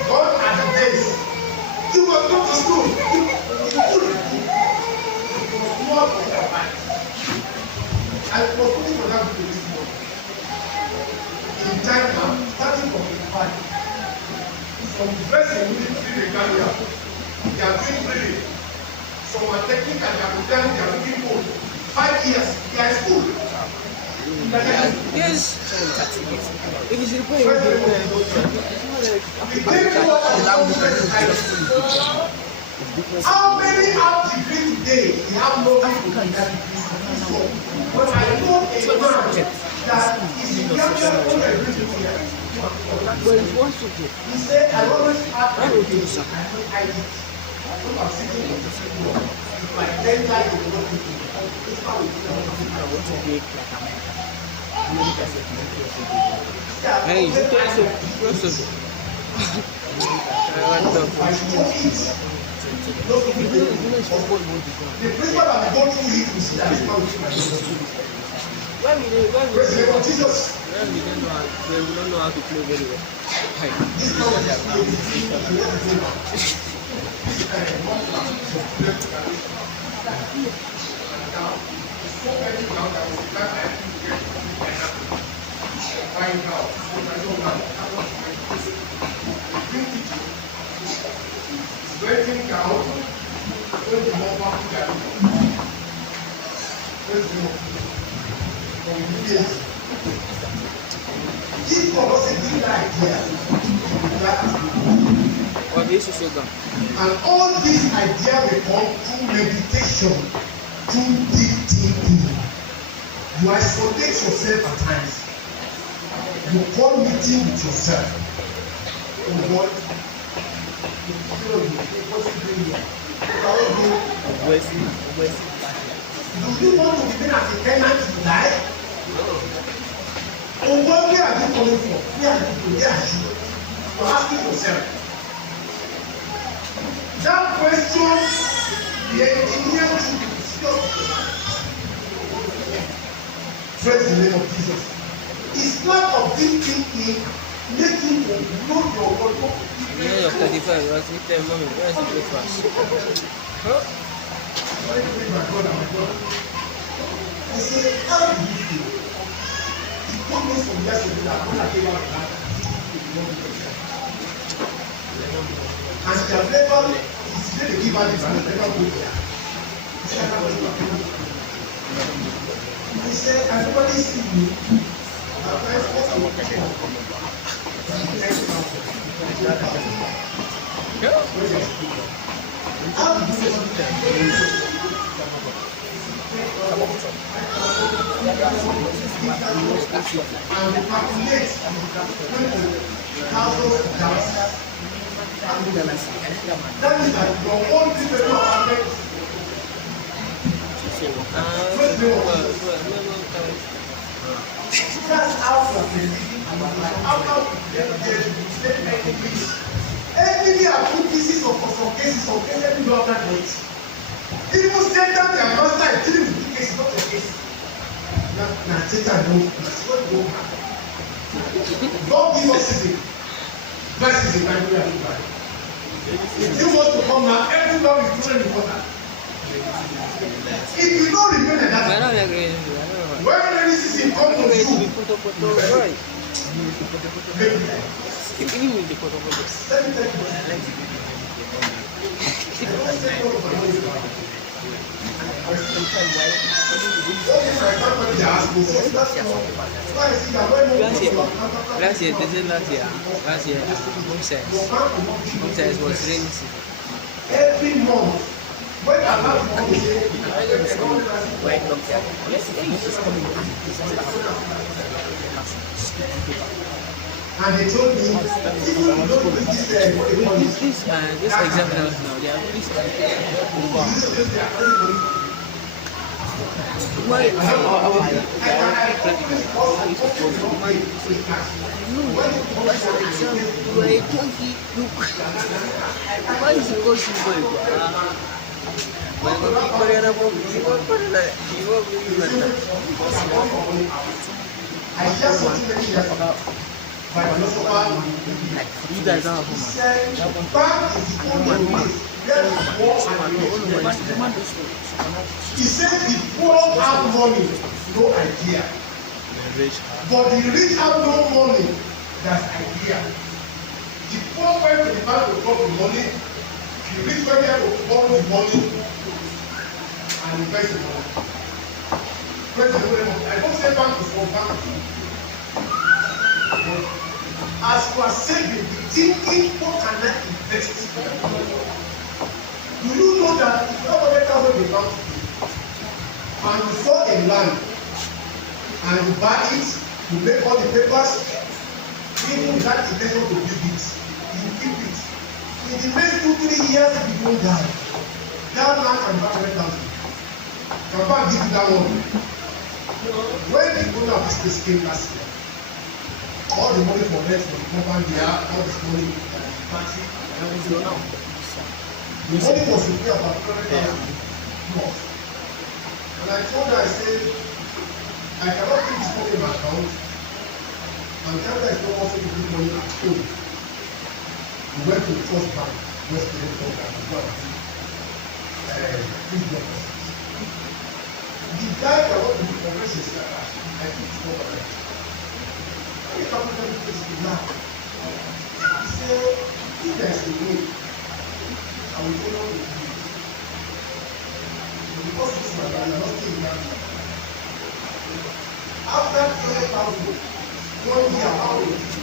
God at the days. You must go to school. You must not with your mind. I was looking for that book this morning. In China, starting from the five. Some dressing military regalia. They are doing drilling. Some are technical, they are preparing, they are looking good. 5 years, they are in school. Yes. If it's required, how many have degree today? We have no African degree. But I know a man that is in Ghana. well, it's one subject. He said, I always have a degree. I did. I'm sitting on the school. If my 10 life will not be it's how we do it. Hey, you take some process. I want to I told it. No, the principle that we go through it, we see that it's not with my praise the name of Jesus. we don't know how to play very well. Hi. This is how we see it. Breaking down when the more powerful give for us a good idea Or this is yoga. and all these ideas will come through meditation, through deep thinking. You isolate yourself at times. You call meeting with yourself. Oh God, do you want to remain as a tenant to die? Oh God, where are you coming from? Where are you? Where are you? You are asking yourself. That question, the engineer should be serious. Praise the name of Jesus. It's lack of deep thinking making you know your word. You know your 35, you ask me, tell mommy, where is the breakfast? Huh? Why do you my brother, my brother? I say, how do you feel? He told me some years ago that when I came out of that, And she has never, it's going to give her this, and never go there. He said, I normally see you. And calculate that is like your own different apartment. That's how you enemy are two pieces of some cases of cases you have that weight. Even send down their master and dealing with two cases, not a case. Now Satan don't have. God give us season. Best season can do everybody. If you want to come now, everyone is doing important. If you don't remain like that, when any season comes to you, let me tell Last year, Mom says was raining season. every month, when I'm not and they told me, even though this examiners now, they are really I just want to make sure about my philosopher. you guys don't have He said, bank is the only place where the poor and the rich. He said the poor have money, no idea. But the rich have no money, that's idea. The poor went to the bank to borrow the money, the rich went there to borrow the money and invest the money. I don't say bank is for bank. As you are saving, thinking what can I invest? Do you know that if you have 100,000 in bank and you saw a land and you buy it, you make all the papers, even that intention to build it, you keep it. In the next 2-3 years, if you don't die, that land can buy 100,000. Can bank give you that one? When the owner of this place came last year, all the money for rent for the company there, all this money for the party, and everything now. The money was to pay about 200,000 more. And I told her, I said, I cannot keep this money in my account, and Canada is not also to give money at home. We went to the Trust Bank, West Indian Bank, and we got the guy that want to do conversion is like that. I think it's not correct. When you talk to them, it's the laugh. He said, if there's a way, I will follow the way. Because this is my brother, I'm not staying that way. After 200,000, 1 year, how will you do?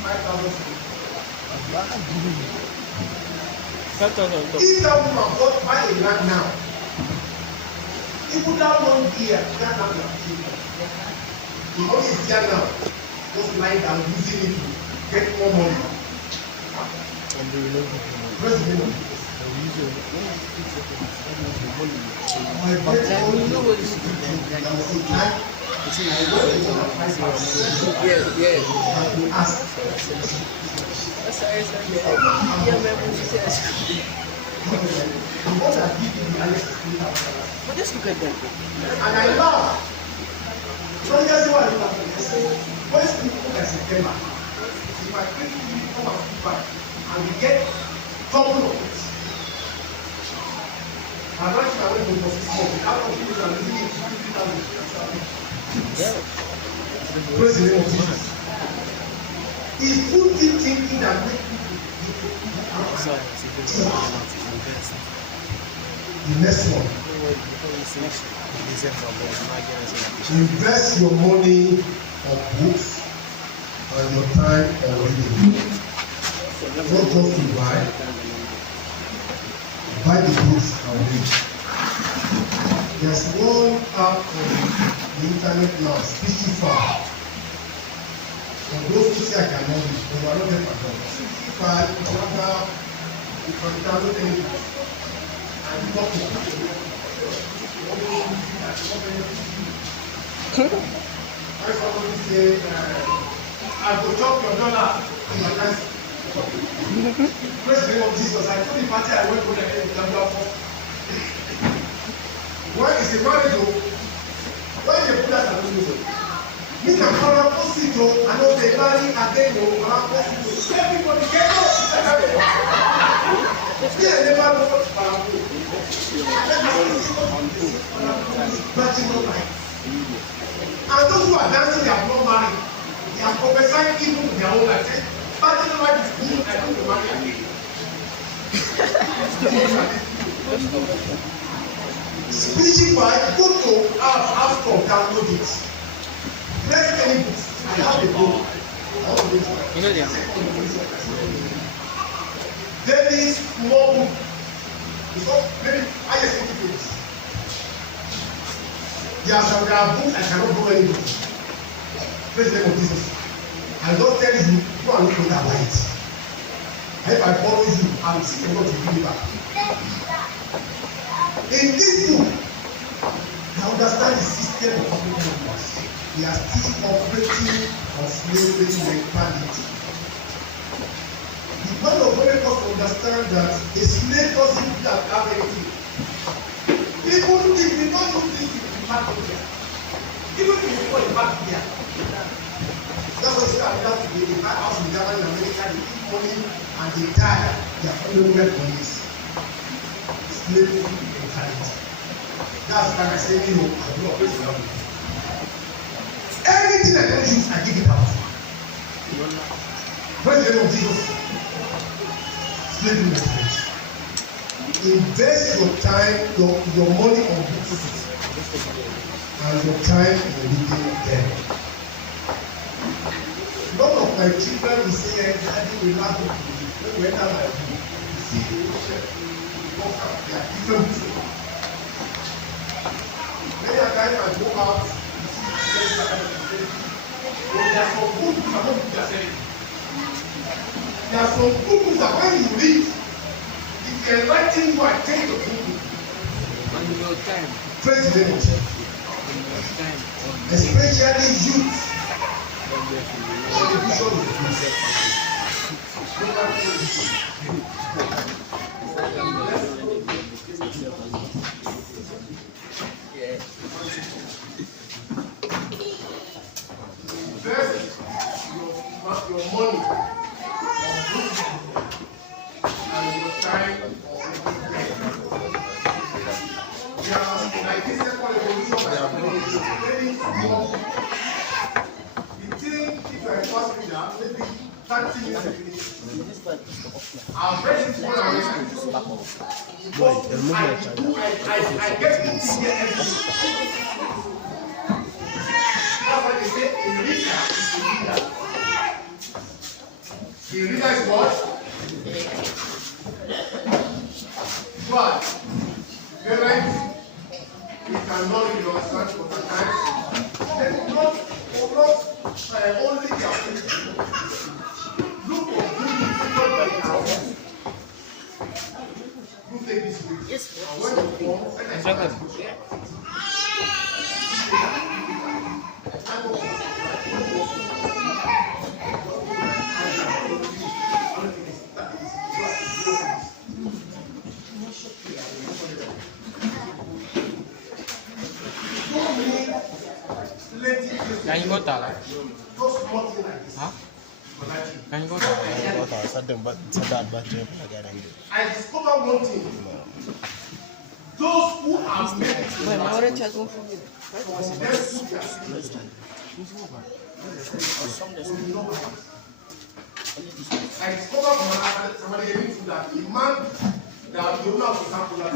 5,000. If that woman bought buy a land now, even that 1 year, that land will be the money is there now, just lying down, using it to get more money. President. But just look at that. And I laugh. So you guys what I say? Where's people in September? If I bring you come and keep back, and we get double of it. And right now, when we go to school, out of people are losing it 50,000. Praise the name of Jesus. It's good thinking that make people. The next one. Invest your money on books and your time on reading. Not just to buy the books and read. There's one app on the internet now, Speechify. For those who say I cannot read, but you are not there for them. Speechify, you can download any book and talk to people. I somebody say, I go chop your dollar in my life. Praise the name of Jesus. I told the party I went to the Gambia for. Why is the marriage? Why the put that at the me and Father Posito, I know they marry again, everybody get up. Me, I never know what and those who are dancing, they are not married. They are prophesying evil to their own life. Party life is good, I don't marry again. Speechify, go to our app store, download it. Press any books. I have a book. Daily small book. Because maybe I just want to do this. There are books I cannot borrow any books. Praise the name of Jesus. I just tell you, go and look at that light. If I borrow you, I will see the Lord to give me back. In this book, I understand the system of African leaders. They are still operating on slavery mentality. The God of God makes us understand that a slave doesn't have anything. Even if we don't do this, we back here. Even if we go back here. That's why you see that the house in Germany and America, they keep money and they die. They are following well on this. Slavery mentality. That's why I say, I do not praise the Lord. Anything I don't use, I give it out. Praise the name of Jesus. Slavery mentality. Invest your time, your money on books and your time in reading them. None of my children will say, Daddy, we laugh at you. When we enter my room, you see the ocean, they are different people. Many a time I go out, you see the there are some good books that don't do selling. There are some good books that when you read, if you are writing, you are taking the book. On your time. Praise the Lord. Especially youth. Invest your money and your time on like this second evolution by very small. You think if you are a fast reader, maybe 30 minutes to finish. I've read it one hour. I get to hear everything. That's why they say a reader is a leader. The reader is what? But parents, we cannot really understand for the time. They will not only their people. Look for good people that are who take this way. Yes. And when you come, when I start Can you go to that? Huh? Can you go to that? I discover one thing. Those who have made it from their I discovered from somebody giving to that the man that the owner of Coca-Cola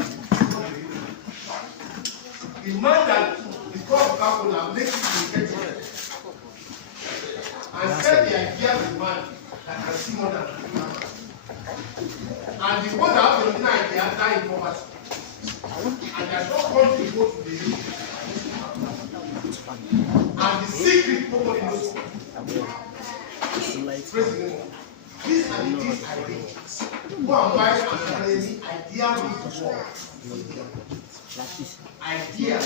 the man that is called Coca-Cola makes it in and said the idea of the man that can see more than the man. And the one that has the original idea die in poverty. And they are not going to go to the youth. And the secret nobody knows. President, these are the things I read. Who am I to the idea of the world? Idea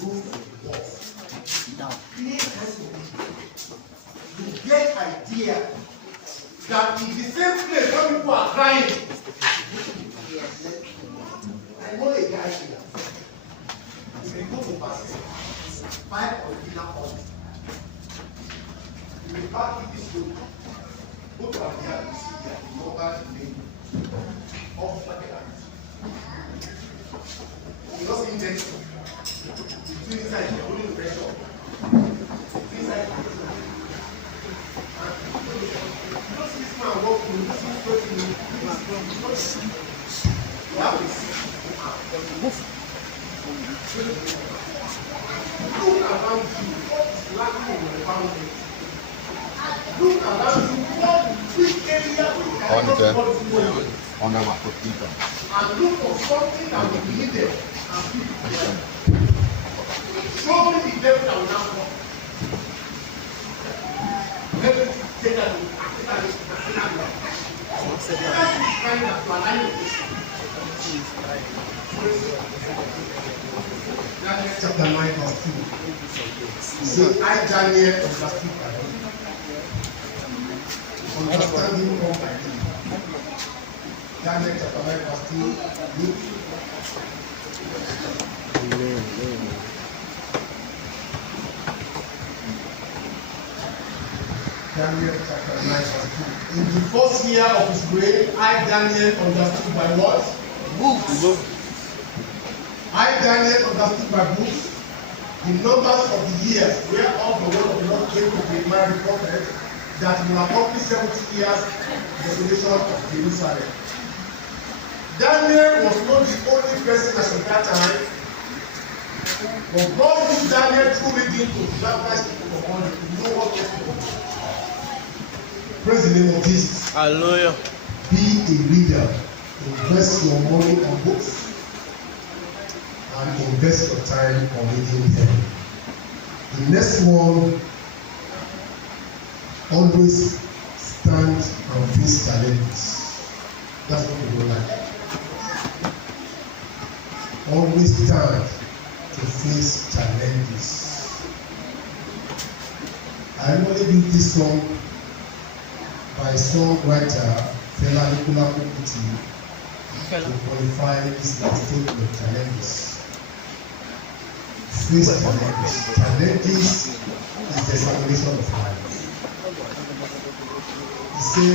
rules the world. You get idea that in the same place when people are crying. I know a guy here. If you go to Pastor, buy original oil. You will back with this road. Go to Abia, you see there, the mobile name of Madeline. You don't see next to between inside the holding pressure. Inside the you don't see this man walk through, you don't see this person you have to see. Look around you, what is lacking in the family? Look around you, which area we can and look for something that will be needed and people. Show me the devil that will not come. Let me take that Daniel chapter 9 verse 2. Say, I Daniel understood by him. Understanding come by him. Daniel chapter 9 verse 2. Look. Daniel chapter 9 verse 2. In the first year of his reign, I Daniel understood by what? Books. I Daniel understood by books the numbers of the years where all the word of the Lord came to Jeremiah the prophet that will accomplish 70 years desolation of Jerusalem. Daniel was not the only person at that time, but God used Daniel through reading to baptize people for money to know what was going on. Praise the name of Jesus. Hallelujah. Be a reader. Invest your money on books and invest your time on reading them. The next one, always stand and face challenges. That's what we don't like. Always stand to face challenges. I normally do this song by songwriter Fela Anikulapo Kuti to qualify this statement of challenges. Face challenges. Challenges is the examination of life. He say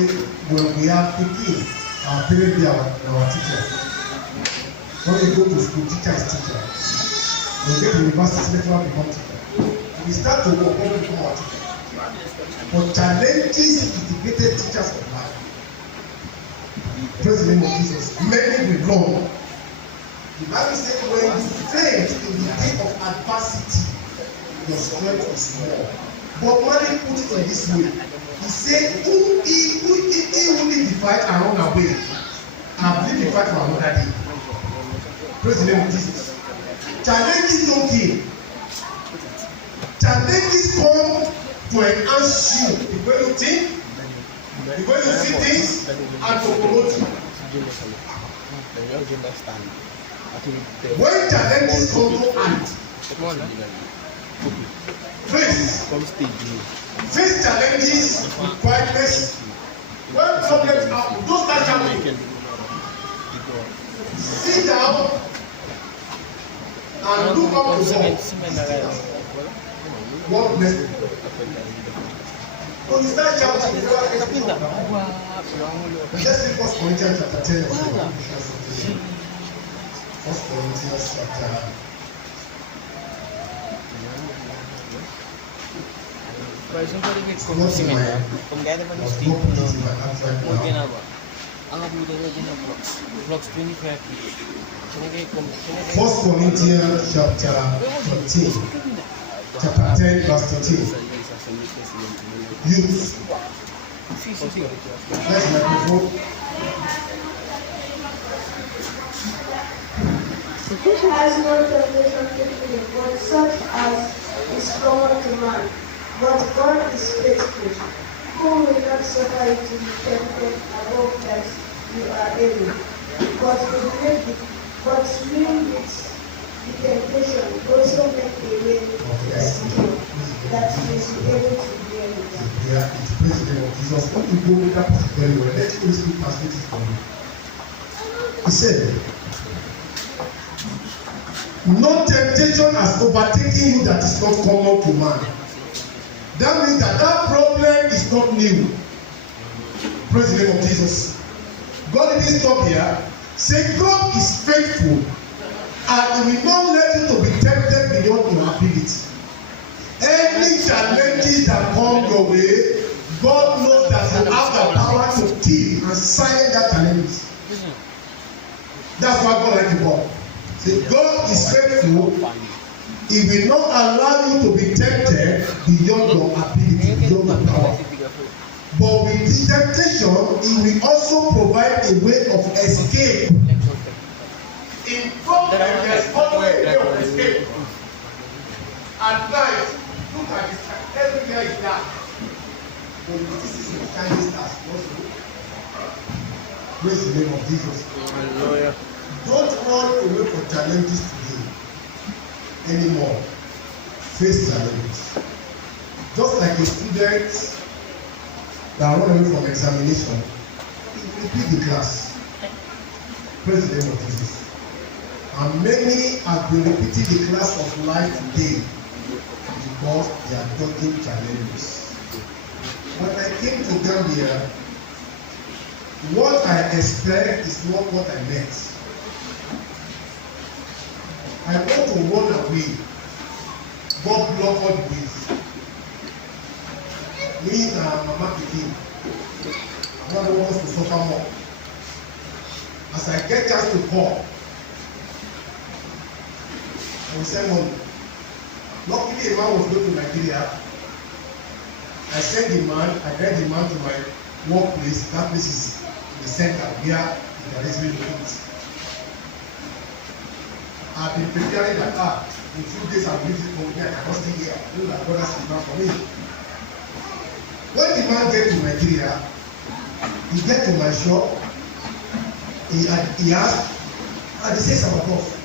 when we are pikin, our parents be our teacher. When we go to school, teacher is teacher. When we get to university, lecturer become teacher. We start to work, when we become our teacher. But challenges is the greatest teachers of life. Praise the name of Jesus. Many will learn. The Bible says when you faint in the day of adversity, your strength is small. But Mary put it in this way. He said, who live the fight and run away, have lived the fight for another day. Praise the name of Jesus. Challenges don't kill. Challenges come to enhance you, the way you think, the way you see things, and to promote you. When challenges come to hand, face challenges with quietness. When problems happen, don't start shouting. Sit down and look up to God. What bless you? When you start shouting, let's read 1 Corinthians chapter 10. 1 Corinthians chapter Por exemplo, ele It's com not in my cimento. Como guy never must speak not put it in no. my heart right Okay now. na ba? Ang abuto na din ang blocks. Blocks 25. Kaya kung 1 Corinthians chapter 13, chapter 10, verse 13. Youth, let's microphone. Has no temptation taken it, but such as is common to man. But God is faithful, who will not suffer you to be tempted above that you are able, but will with the temptation also make a way to escape, that you may be able to bear it. Yeah, it's praise the name of Jesus. When you go with that passage very well, let me speak translate it for you. He said, no temptation has overtaken you that is not common to man. That means that problem is not new. Praise the name of Jesus. God didn't stop here. Say God is faithful and He will not let you to be tempted beyond your ability. Any challenges that come your way, God knows that you have the power to kill and silence that challenge. That's why God like to God. Say God is faithful. He will not allow you to be tempted beyond your ability, beyond your power. But with the temptation, He will also provide a way of escape. In problem, there's always a way of escape. At night, look at this, everywhere is dark. But this is the kindest as possible. Praise the name of Jesus. Hallelujah. Don't run away from challenges today anymore. Face challenges. Just like a student that run away from examination, he repeat the class. Praise the name of Jesus. And many have been repeating the class of life today because they are dodging challenges. When I came to Gambia, what I expect is not what I met. I want to run away. God block all the ways. Me and Mama Pikin, I want us to suffer more. As I get chance to call, I will send money. Luckily, a man was going to Nigeria. I sent the man, I get the man to my workplace. That place is in the center where the arrangement is. I've been preparing that in 2 days I'll leave this company, I cannot stay here. You know that God has been for me. When the man get to Nigeria, he get to my shop, he asked, and he says, our boss,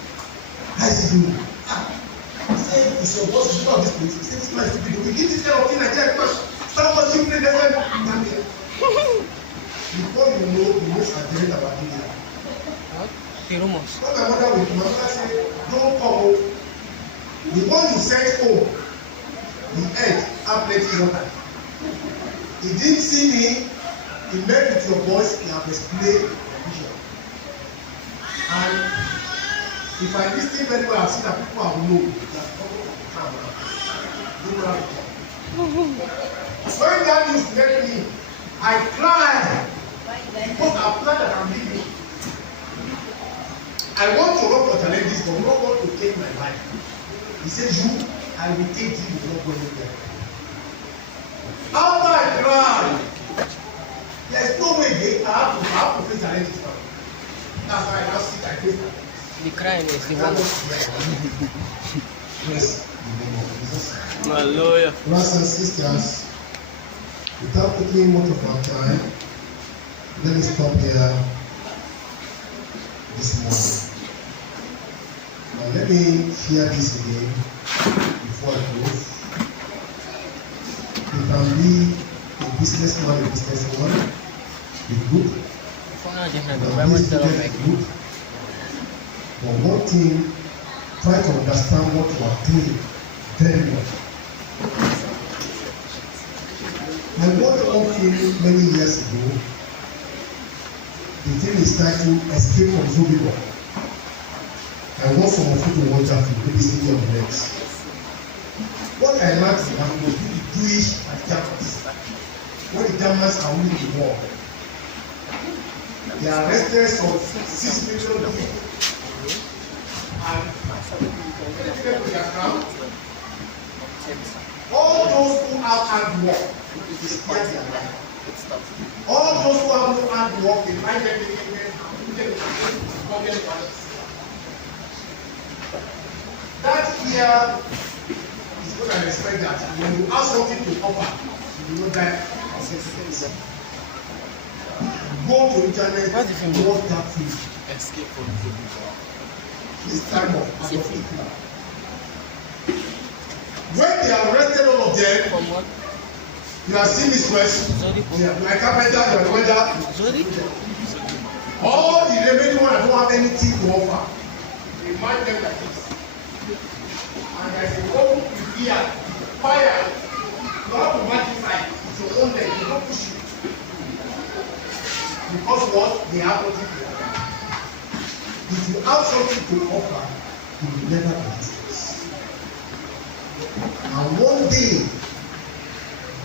how is he doing? He said, it's your boss, you know this place. He said, this man is stupid. We give this kind of thing Nigeria because start watching play next time. Gambia. Before you know, the most agenda about Nigeria. The rumors. When my mother with my mother said, don't come home. The one you sent home, the egg, have plenty of water. He didn't see me, he met with your voice, he have explained the vision. And if I listen very well, I see that people have known that people have come now. They will have come. When that news met me, I cried because I planned that I'm leaving. I want to run for challenges, but not want to take my life. He said, you, I will take you, you will not go anywhere. After I cried, there's no way again. I have to face challenges now. That's why I now sit and face challenges. The crying is the one. Praise the name of Jesus. Hallelujah. Brothers and sisters, without taking much of our time, let me stop here this morning. Now let me share this again before I close. You can be a businessman, a businesswoman, be good. You can be a student, be good. But one thing, try to understand what you are doing very well. I watched one film many years ago. The film is titled Escape from Zobibor. I want some of you to watch that film, maybe see your legs. What I learned is that we do the Jewish Germans are winning the war. They arrested some 6 million people and taken to their ground. All those who have hard work, they spare their life. All those who have no hard work, they find them that here is what I expect, that when you have something to offer, you will not die. Go to internet and watch that film. Escape from This time of Africa. When they arrested all of them, from what? you have seen this question. My carpenter, your weather. All the remaining ones that don't have anything to offer, remind them like this. And there is a open fear, fire. You have to match inside. It's your own leg. You don't push it. Because what? They have nothing to offer. If you have something to offer, you will never be useless. And one day,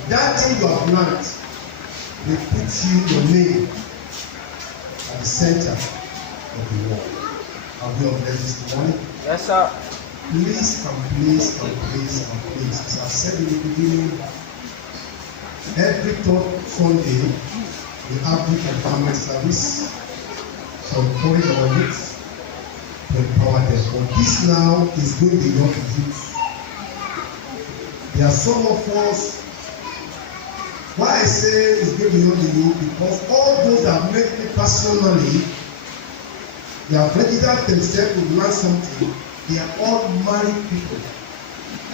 that thing you have learned will put your name at the center of the world. Are we all ready this morning? Yes, sir. Please and please and please and please. As I said in the beginning, every third Sunday we have week empowerment service to encourage our youth, to empower them. But this now is going beyond the youth. There are some of us. Why I say it's going beyond the youth, because all those that make me personally, they have registered themselves to learn something. They are all married people,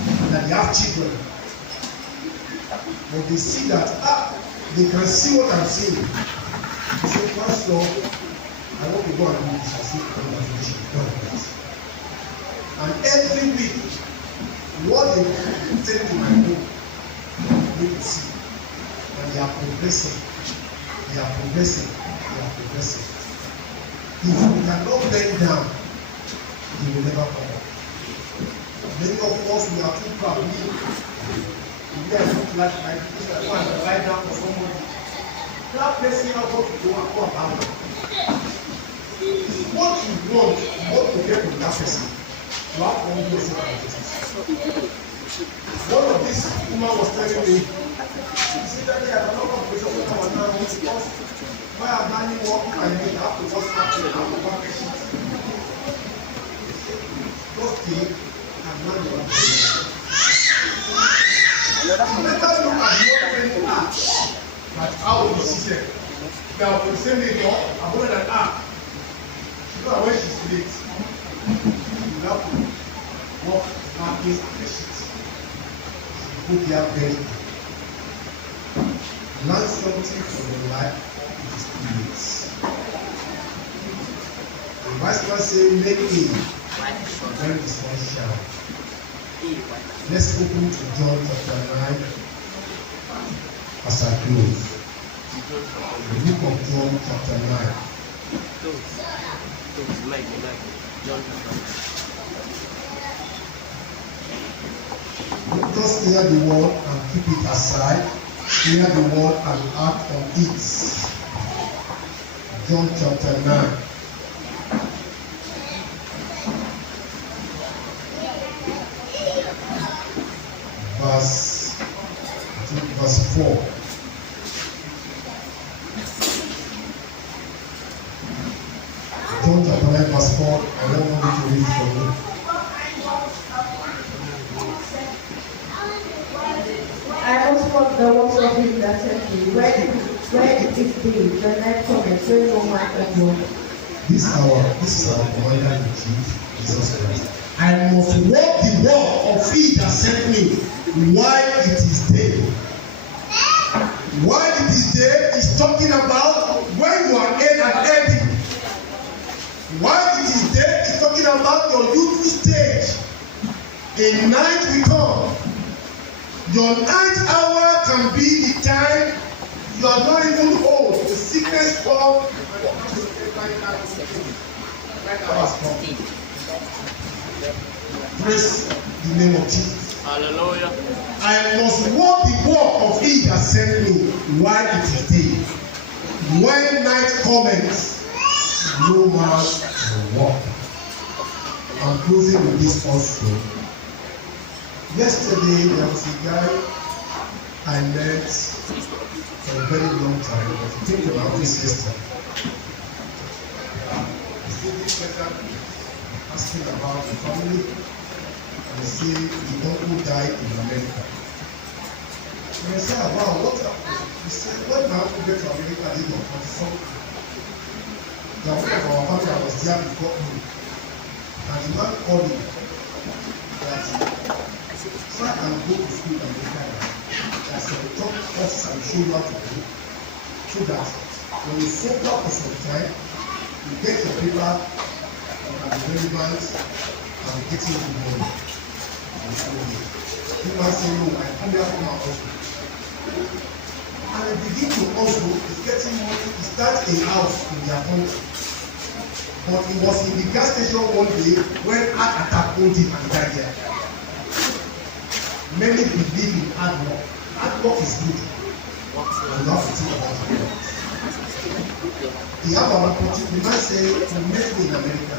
and they have children. But they see that, they can see what I'm saying. They say, Pastor, I want to go and do this. I say, and every week, what they take to my home, we can see. And they are progressing. They are progressing. They are progressing. If we cannot bend down, we will never come up. Many of us, we are too proud. We are not like this. I want to lie down for somebody. That person has got to go and go about it. What you want, what to get from that person, you have to always say about it. One of these woman was telling me, she said that I don't know what I was now because why I'm not walking my head, I have to watch that thing, I have to work it. Just think, I'm not the one. Later you have no friend ask that how will she say? Now for the same day, I'm going to ask. She know when she's late. You have to walk her place and patient. Put their bed. Learn something from your life, it is too late. The Bible says, make it when the sun shines. Let's open to John chapter 9 as I close. The book of John chapter 9. John chapter 9. Just hear the word and keep it aside. Hear the word and act on it. John chapter 9. Verse 4. John chapter 9 verse 4. I don't want you to read for me. I must work the works of him that sent me. When it is day, the night cometh, when no man can work. This is our commander in chief, Jesus Christ. I must walk the walk of he that sent me while it is day. While it is day is talking about when you are in and healthy. While it is day is talking about your youthful stage. A night will come. Your night hour can be the time you are not even old. The sickness comes. Praise the name of Jesus. Hallelujah. I must walk the walk of he that sent me while it is day. When night comes, no man will walk. I'm closing with this also. Yesterday there was a guy I met for a very long time, but think about this yesterday. This person asking about the family and say the uncle died in America. And I said, wow, what happened? He said, when my uncle went to America, they got 44. The one of our family that was there before me. And the man called me that try and go to school in America. That's the top officer will show you how to do, so that when you focus for some time, you get your paper, you can be relevant, and be getting good money. People say, no, I come here for my hustle. And I begin to hustle, is getting money, he starts a house in their country. But he was in the gas station one day when heart attack hold him and died there. Many believe in hard work. Hard work is good. And you have to think about it. We have an opportunity. We might say, we met me in America.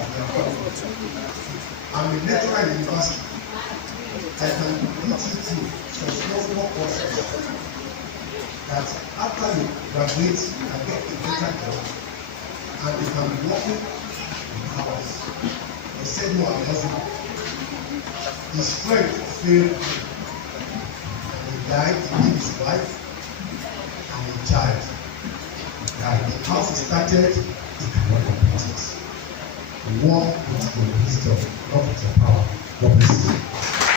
I'm a lecturer in university. I can put you through some small courses that after you graduate, you can get a better job and you can be working in hours. He said, no, I'm husband. His friend failed him. He died, he leave his wife and a child. He died. The house is started, he cannot complete it. Walk with your wisdom, not with your power. God bless you.